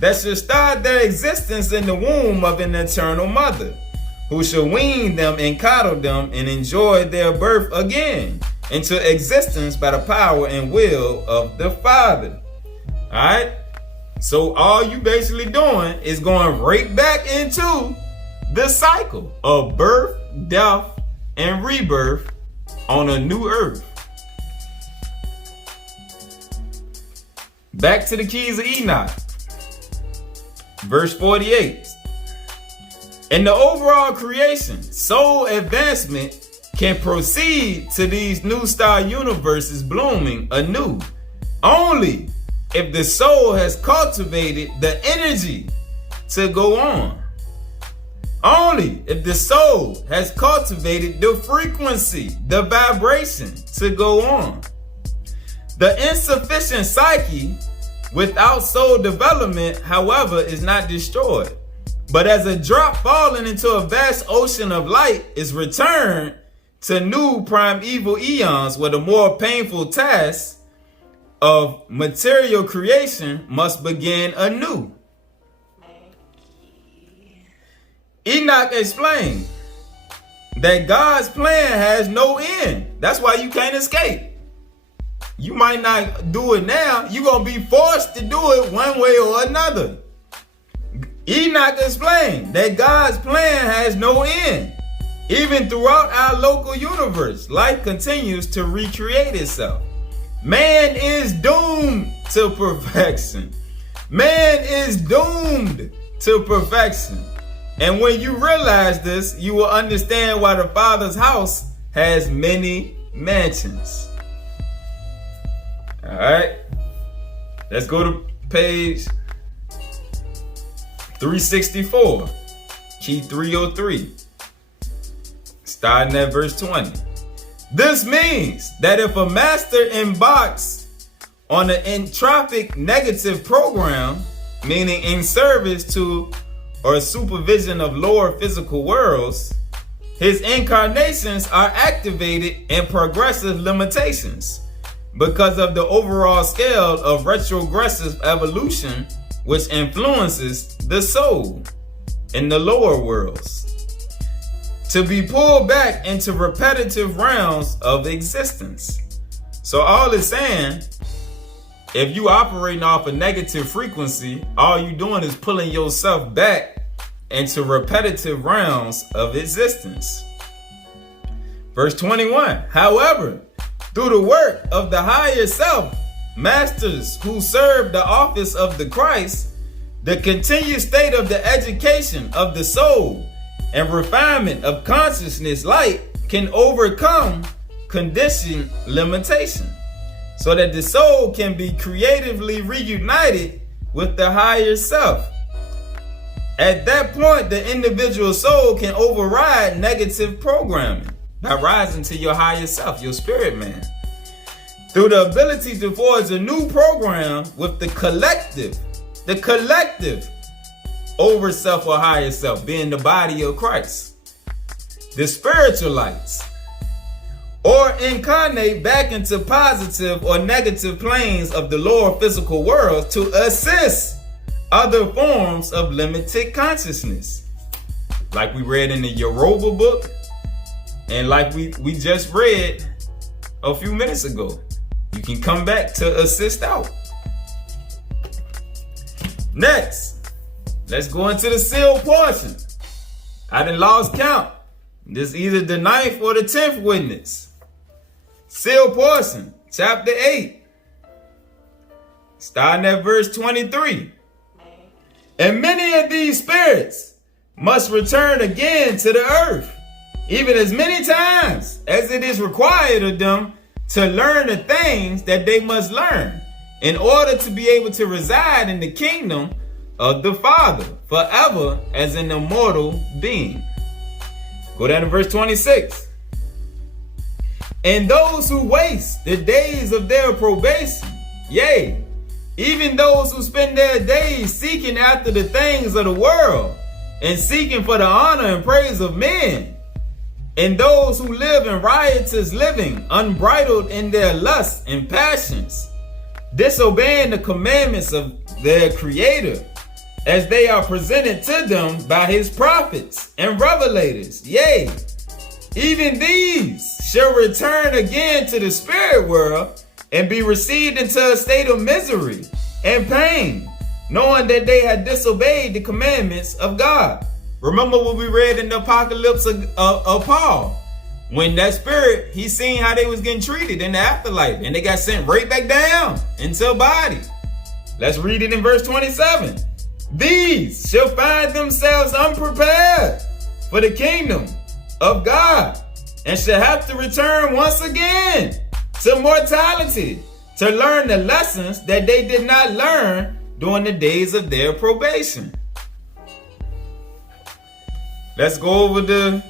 that shall start their existence in the womb of an eternal mother, who shall wean them and coddle them and enjoy their birth again into existence by the power and will of the Father. All right? So all you basically doing is going right back into the cycle of birth, death, and rebirth on a new earth. Back to the keys of Enoch. Verse 48. In the overall creation, soul advancement can proceed to these new star universes blooming anew only if the soul has cultivated the energy to go on. Only if the soul has cultivated the frequency, the vibration to go on. The insufficient psyche without soul development, however, is not destroyed, but as a drop falling into a vast ocean of light is returned to new primeval eons where the more painful task of material creation must begin anew. Enoch explained that God's plan has no end. That's why you can't escape. You might not do it now. You're going to be forced to do it one way or another. Enoch explained that God's plan has no end. Even throughout our local universe, life continues to recreate itself. Man is doomed to perfection. Man is doomed to perfection. And when you realize this, you will understand why the Father's house has many mansions. All right. Let's go to page 364, key 303, starting at verse 20. This means that if a master embarks on an entropic negative program, meaning in service to or supervision of lower physical worlds, his incarnations are activated in progressive limitations because of the overall scale of retrogressive evolution, which influences the soul in the lower worlds. to be pulled back into repetitive realms of existence. So all it's saying, if you operating off a negative frequency, all you doing is pulling yourself back into repetitive realms of existence. Verse 21, however, through the work of the higher self, masters who serve the office of the Christ, the continued state of the education of the soul and refinement of consciousness light can overcome conditioned limitation, so that the soul can be creatively reunited with the higher self. At that point, the individual soul can override negative programming by rising to your higher self, your spirit man, through the ability to forge a new program with the collective over self or higher self, being the body of Christ, the spiritual lights, or incarnate back into positive or negative planes of the lower physical world to assist other forms of limited consciousness, like we read in the Yoruba book, and like we just read a few minutes ago. You can come back to assist out. Next, let's go into the sealed portion. I done lost count. This is either the 9th or the 10th witness. Sealed portion, chapter 8. Starting at verse 23. And many of these spirits must return again to the earth, even as many times as it is required of them to learn the things that they must learn, in order to be able to reside in the kingdom of the Father forever as an immortal being. Go down to verse 26. And those who waste the days of their probation, yea, even those who spend their days seeking after the things of the world and seeking for the honor and praise of men, and those who live in riotous living, unbridled in their lusts and passions, disobeying the commandments of their Creator as they are presented to them by his prophets and revelators, yea, even these shall return again to the spirit world and be received into a state of misery and pain, knowing that they had disobeyed the commandments of God. Remember what we read in the Apocalypse of Paul, when that spirit, he seen how they was getting treated in the afterlife, and they got sent right back down into a body. Let's read it in verse 27. These shall find themselves unprepared for the kingdom of God, and shall have to return once again to mortality to learn the lessons that they did not learn during the days of their probation. Let's go over to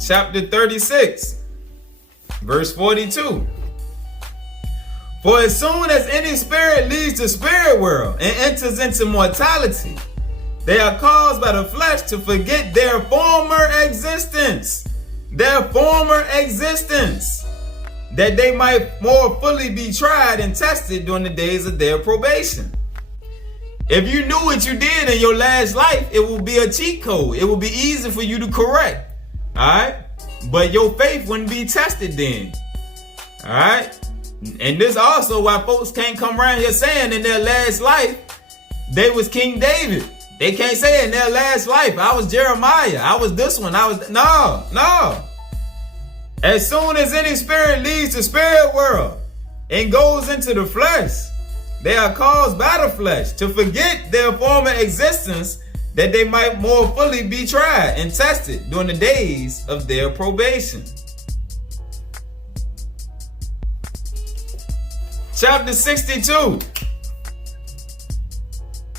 chapter 36, verse 42. For as soon as any spirit leaves the spirit world and enters into mortality, they are caused by the flesh to forget their former existence. That they might more fully be tried and tested during the days of their probation. If you knew what you did in your last life, it will be a cheat code. It will be easy for you to correct. Alright? But your faith wouldn't be tested then. Alright? And this also why folks can't come around here saying in their last life they was King David. They can't say in their last life, I was Jeremiah, I was this one, No. As soon as any spirit leaves the spirit world and goes into the flesh, they are caused by the flesh to forget their former existence, that they might more fully be tried and tested during the days of their probation. Chapter 62.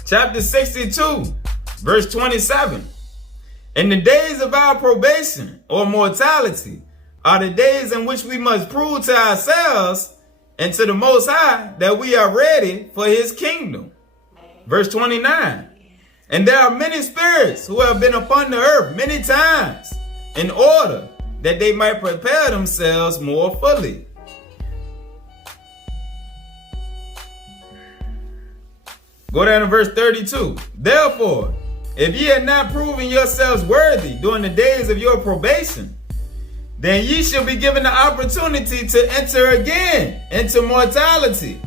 Chapter 62, verse 27. In the days of our probation or mortality are the days in which we must prove to ourselves and to the Most High that we are ready for his kingdom. Verse 29. And there are many spirits who have been upon the earth many times in order that they might prepare themselves more fully. Go down to verse 32. Therefore, if ye had not proven yourselves worthy during the days of your probation, then ye shall be given the opportunity to enter again into mortality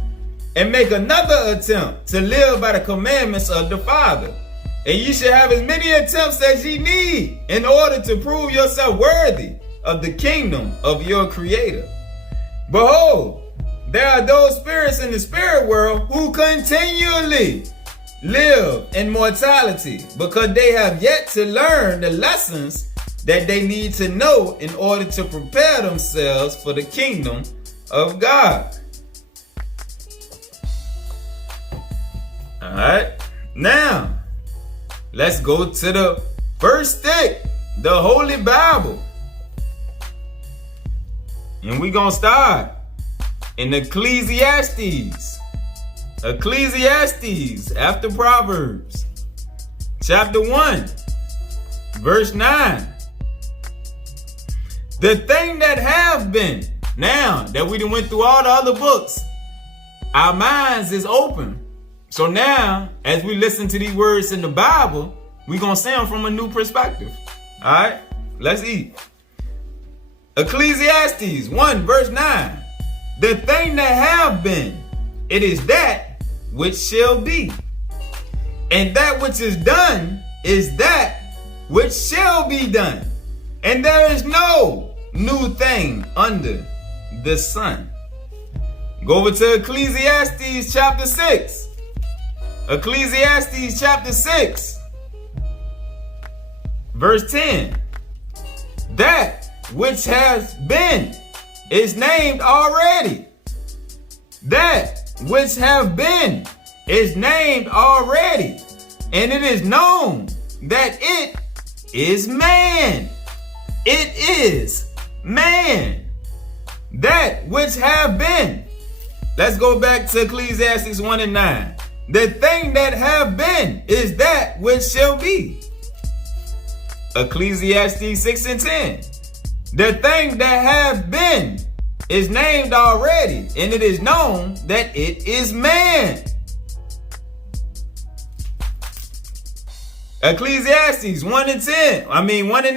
and make another attempt to live by the commandments of the Father. And ye shall have as many attempts as ye need in order to prove yourself worthy of the kingdom of your Creator. Behold, there are those spirits in the spirit world who continually live in mortality because they have yet to learn the lessons that they need to know in order to prepare themselves for the kingdom of God. All right, now let's go to the first stick, the Holy Bible. And we're going to start in Ecclesiastes. Ecclesiastes after Proverbs. Chapter 1, verse 9. The thing that have been, now that we done went through all the other books, our minds is open. So now, as we listen to these words in the Bible, we're going to see them from a new perspective. All right, let's eat. Ecclesiastes 1 verse 9. The thing that have been, it is that which shall be. And that which is done is that which shall be done. And there is no new thing under the sun. Go over to Ecclesiastes chapter 6. Ecclesiastes chapter 6, verse 10. That which has been is named already. That which have been is named already. And it is known that it is man. It is man. That which have been. Let's go back to Ecclesiastes 1 and 9. The thing that have been is that which shall be. Ecclesiastes 6 and 10. The thing that have been is named already, and it is known that it is man. Ecclesiastes 1 and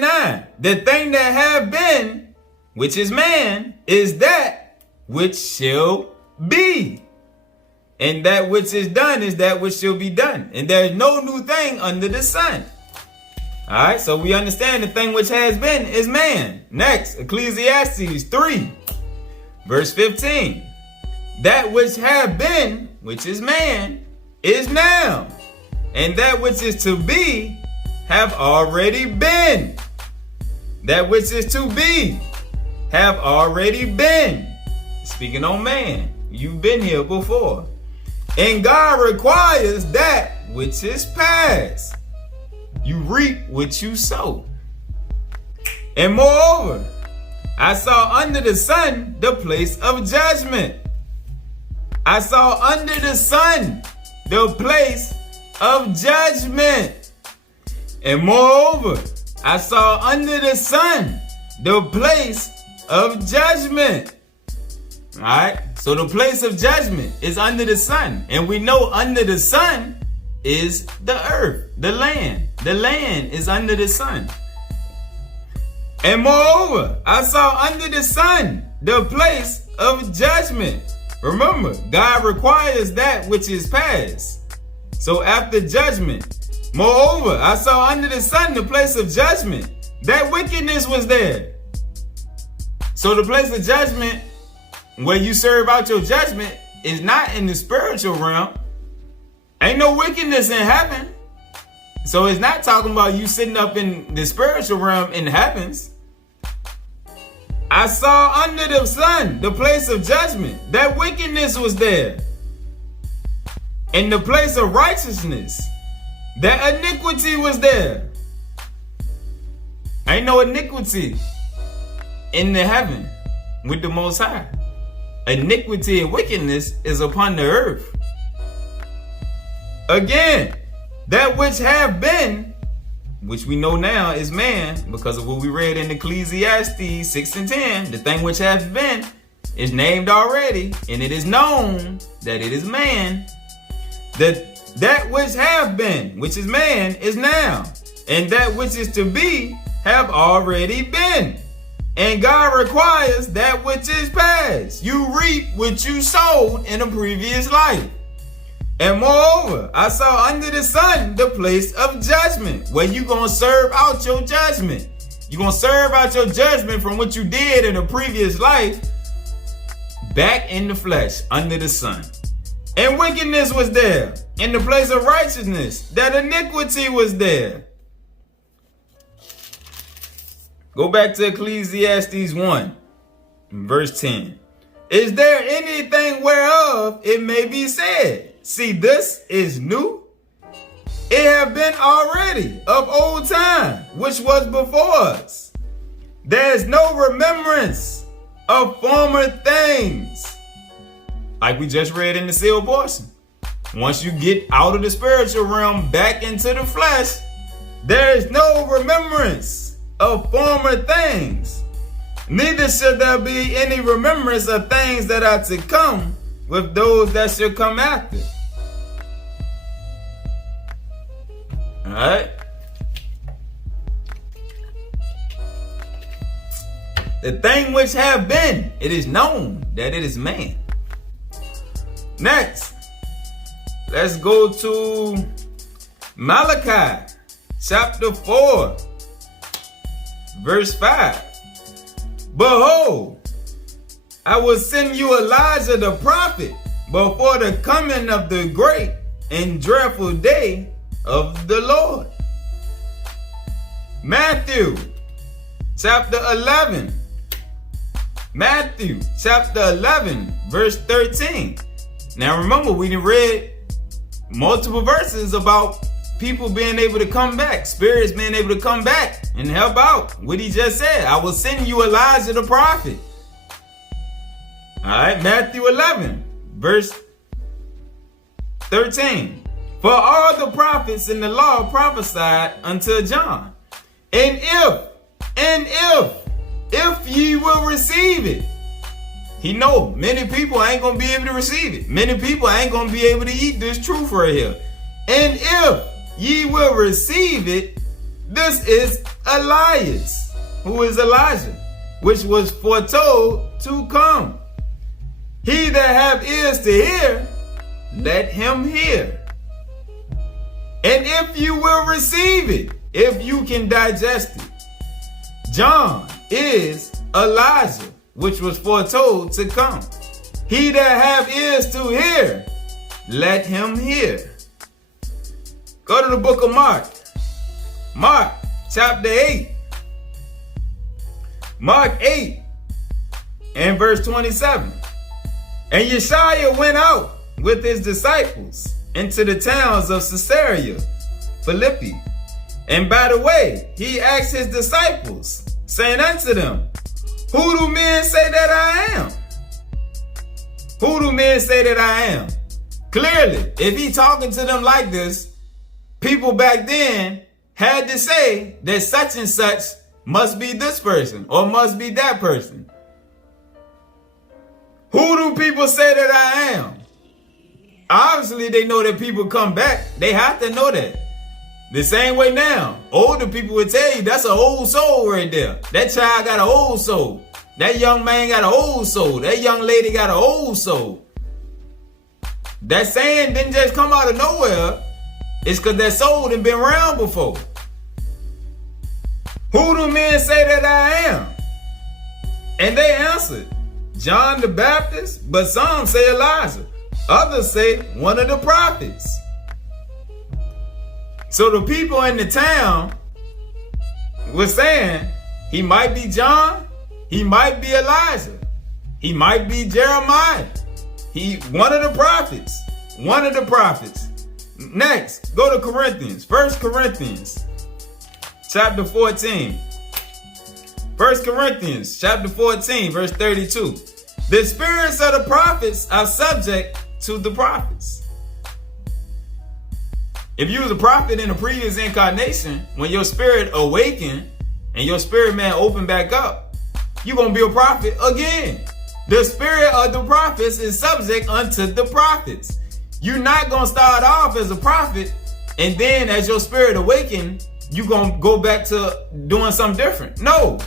9. The thing that have been, which is man, is that which shall be. And that which is done is that which shall be done. And there is no new thing under the sun. All right, so we understand the thing which has been is man. Next, Ecclesiastes 3, verse 15. That which have been, which is man, is now. And that which is to be, have already been. That which is to be, have already been. Speaking on man, you've been here before. And God requires that which is past. You reap what you sow. And moreover, I saw under the sun the place of judgment. I saw under the sun the place of judgment. And moreover, I saw under the sun the place of judgment. All right. So the place of judgment is under the sun. And we know under the sun is the earth, the land. The land is under the sun. And moreover, I saw under the sun the place of judgment. Remember, God requires that which is past. So after judgment, moreover, I saw under the sun the place of judgment. That wickedness was there. So the place of judgment, where you serve out your judgment, is not in the spiritual realm. Ain't no wickedness in heaven. So it's not talking about you sitting up in the spiritual realm in the heavens. I saw under the sun the place of judgment. That wickedness was there. In the place of righteousness, that iniquity was there. Ain't no iniquity in the heaven with the Most High. Iniquity and wickedness is upon the earth. Again, that which have been, which we know now is man, because of what we read in Ecclesiastes 6 and 10, the thing which hath been is named already, and it is known that it is man. The that which have been, which is man, is now, and that which is to be have already been. And God requires that which is past. You reap what you sowed in a previous life. And moreover, I saw under the sun the place of judgment, where you gonna serve out your judgment. You're gonna serve out your judgment from what you did in a previous life back in the flesh under the sun. And wickedness was there in the place of righteousness, that iniquity was there. Go back to Ecclesiastes 1, verse 10. Is there anything whereof it may be said, see, this is new? It have been already of old time, which was before us. There is no remembrance of former things. Like we just read in the sealed portion. Once you get out of the spiritual realm back into the flesh, there is no remembrance of former things. Neither should there be any remembrance of things that are to come with those that shall come after. Alright? The thing which have been, it is known that it is man. Next, let's go to Malachi chapter 4, verse 5. Behold, I will send you Elijah the prophet before the coming of the great and dreadful day of the Lord. Matthew chapter 11. Matthew chapter 11, verse 13. Now remember, we read multiple verses about people being able to come back, spirits being able to come back and help out. What he just said, I will send you Elijah the prophet. All right, Matthew 11, verse 13. For all the prophets in the law prophesied unto John. And if ye will receive it. He know many people ain't going to be able to receive it. Many people ain't going to be able to eat this truth right here. And if ye will receive it, this is Elias, who is Elijah, which was foretold to come. He that have ears to hear, let him hear. And if you will receive it, if you can digest it, John is Elijah, which was foretold to come. He that have ears to hear, let him hear. Go to the book of Mark. Mark chapter 8. Mark 8 and verse 27. And Yeshua went out with his disciples into the towns of Caesarea Philippi. And by the way, he asked his disciples, saying unto them, who do men say that I am? Who do men say that I am? Clearly, if he talking to them like this, people back then had to say that such and such must be this person or must be that person. Who do people say that I am? Obviously, they know that people come back. They have to know that. The same way now, older people would tell you that's an old soul right there. That child got an old soul. That young man got an old soul. That young lady got an old soul. That saying didn't just come out of nowhere. It's because that soul done been around before. Who do men say that I am? And they answered, John the Baptist, but some say Elijah. Others say one of the prophets. So the people in the town were saying he might be John, he might be Elijah, he might be Jeremiah, one of the prophets, one of the prophets. Next, go to Corinthians, 1 Corinthians chapter 14. 1 Corinthians chapter 14, verse 32. The spirits of the prophets are subject to the prophets. If you was a prophet in a previous incarnation, when your spirit awakened and your spirit man opened back up, you're going to be a prophet again. The spirit of the prophets is subject unto the prophets. You're not going to start off as a prophet, and then as your spirit awakens, you're going to go back to doing something different. No.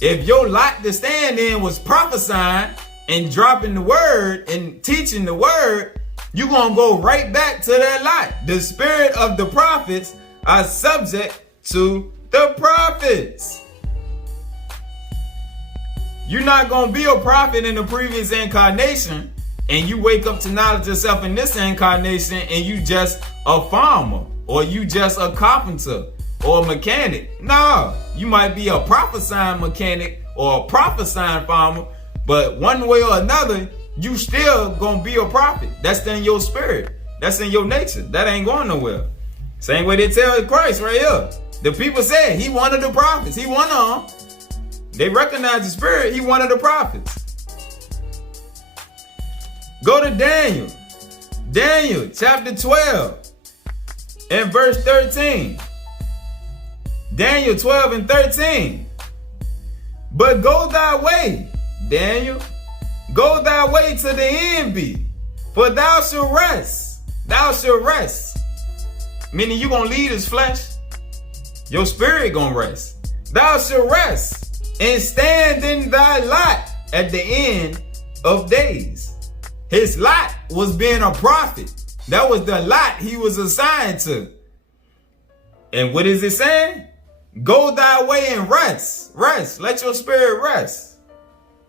If your lot to stand in was prophesying and dropping the word and teaching the word, you're going to go right back to that lot. The spirit of the prophets are subject to the prophets. You're not going to be a prophet in the previous incarnation and you wake up to knowledge yourself in this incarnation and you just a farmer or you just a carpenter or a mechanic. No, you might be a prophesying mechanic or a prophesying farmer, but one way or another, you still gonna be a prophet. That's in your spirit. That's in your nature. That ain't going nowhere. Same way they tell Christ right here. The people said he one of the prophets. He one of them. They recognize the spirit. He one of the prophets. Go to Daniel. Daniel chapter 12 and verse 13. Daniel 12 and 13. But go thy way, Daniel. Go thy way to the end be, for thou shalt rest. Thou shalt rest. Meaning you gonna leave this flesh. Your spirit gonna rest. Thou shalt rest and stand in thy lot at the end of days. His lot was being a prophet. That was the lot he was assigned to. And what is it saying? Go thy way and rest. Rest. Let your spirit rest.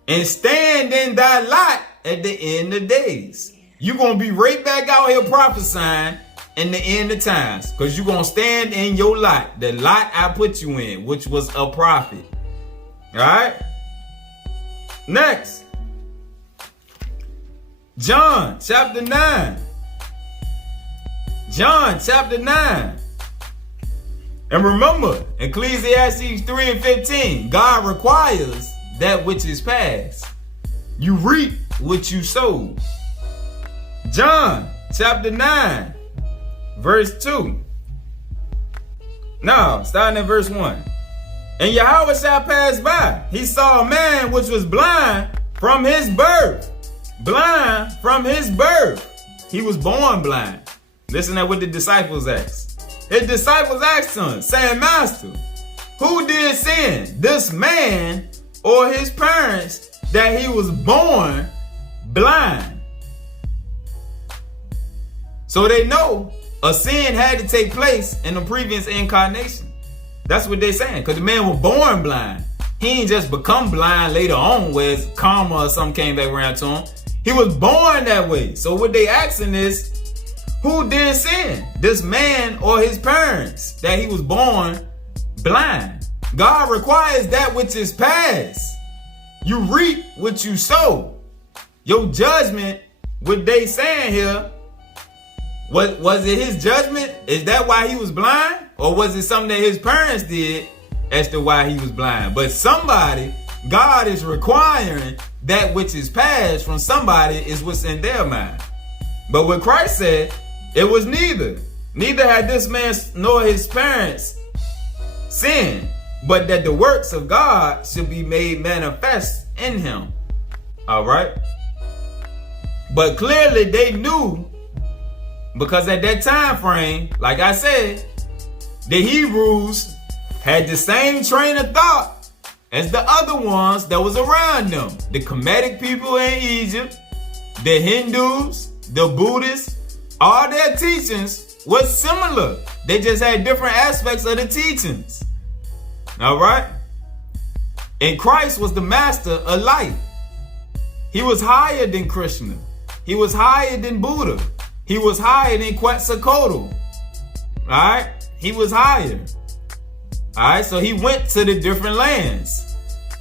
And stand in thy lot at the end of days. You're going to be right back out here prophesying in the end of times. Because you're going to stand in your lot. The lot I put you in, which was a prophet. Alright? Next. John chapter 9. John chapter 9. And remember, Ecclesiastes 3 and 15, God requires that which is past. You reap what you sow. John chapter 9, verse 2. No, starting at verse 1. And Yahweh shall pass by. He saw a man which was blind from his birth. Blind from his birth. He was born blind. Listen to what the disciples asked. His disciples asked him, saying, Master, who did sin, this man or his parents, that he was born blind? So they know a sin had to take place in the previous incarnation. That's what they're saying, because the man was born blind. He ain't just become blind later on where karma or something came back around to him. He was born that way. So what they asking is, who did sin? This man or his parents, that he was born blind? God requires that which is past. You reap what you sow. Your judgment, what they saying here, was it his judgment? Is that why he was blind? Or was it something that his parents did as to why he was blind? But somebody, God is requiring that which is past from somebody is what's in their mind. But what Christ said, it was neither. Neither had this man nor his parents sinned, but that the works of God should be made manifest in him. All right? But clearly they knew, because at that time frame, like I said, the Hebrews had the same train of thought as the other ones that was around them. The Kemetic people in Egypt, the Hindus, the Buddhists, all their teachings was similar. They just had different aspects of the teachings. All right? And Christ was the master of life. He was higher than Krishna. He was higher than Buddha. He was higher than Quetzalcoatl. All right? He was higher. All right? So he went to the different lands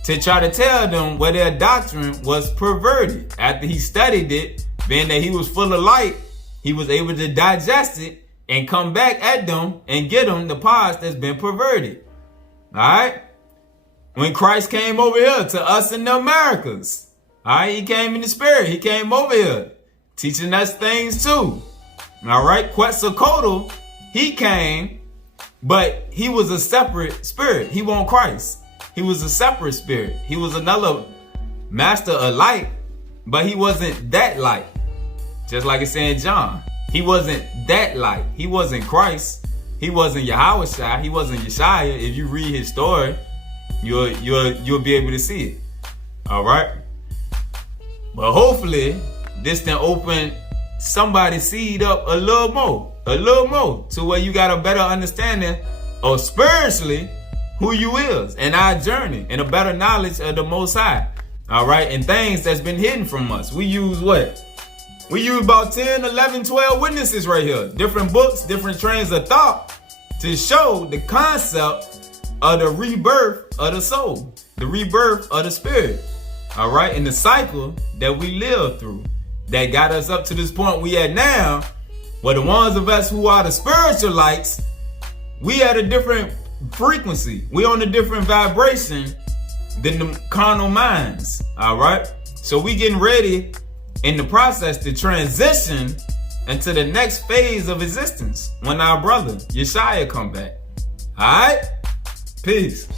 to try to tell them where their doctrine was perverted. After he studied it, being that he was full of light, he was able to digest it and come back at them and get them the parts that's been perverted. All right? When Christ came over here to us in the Americas, all right, he came in the spirit. He came over here teaching us things too. All right? Quetzalcoatl, he came, but he was a separate spirit. He wasn't Christ. He was a separate spirit. He was another master of light, but he wasn't that light. Just like it's saying John. He wasn't that light. He wasn't Christ. He wasn't Yahushua. He wasn't Yeshaya. If you read his story, you'll be able to see it. All right. But hopefully, this can open somebody's seed up a little more, to where you got a better understanding of spiritually who you is and our journey, and a better knowledge of the Most High. All right, and things that's been hidden from us. We use what? We use about 10, 11, 12 witnesses right here. Different books, different trains of thought to show the concept of the rebirth of the soul, the rebirth of the spirit. All right, and the cycle that we live through that got us up to this point we at now, where the ones of us who are the spiritual lights, we at a different frequency. We on a different vibration than the carnal minds. All right, so we getting ready in the process to transition into the next phase of existence when our brother Yeshaya come back. All right, peace.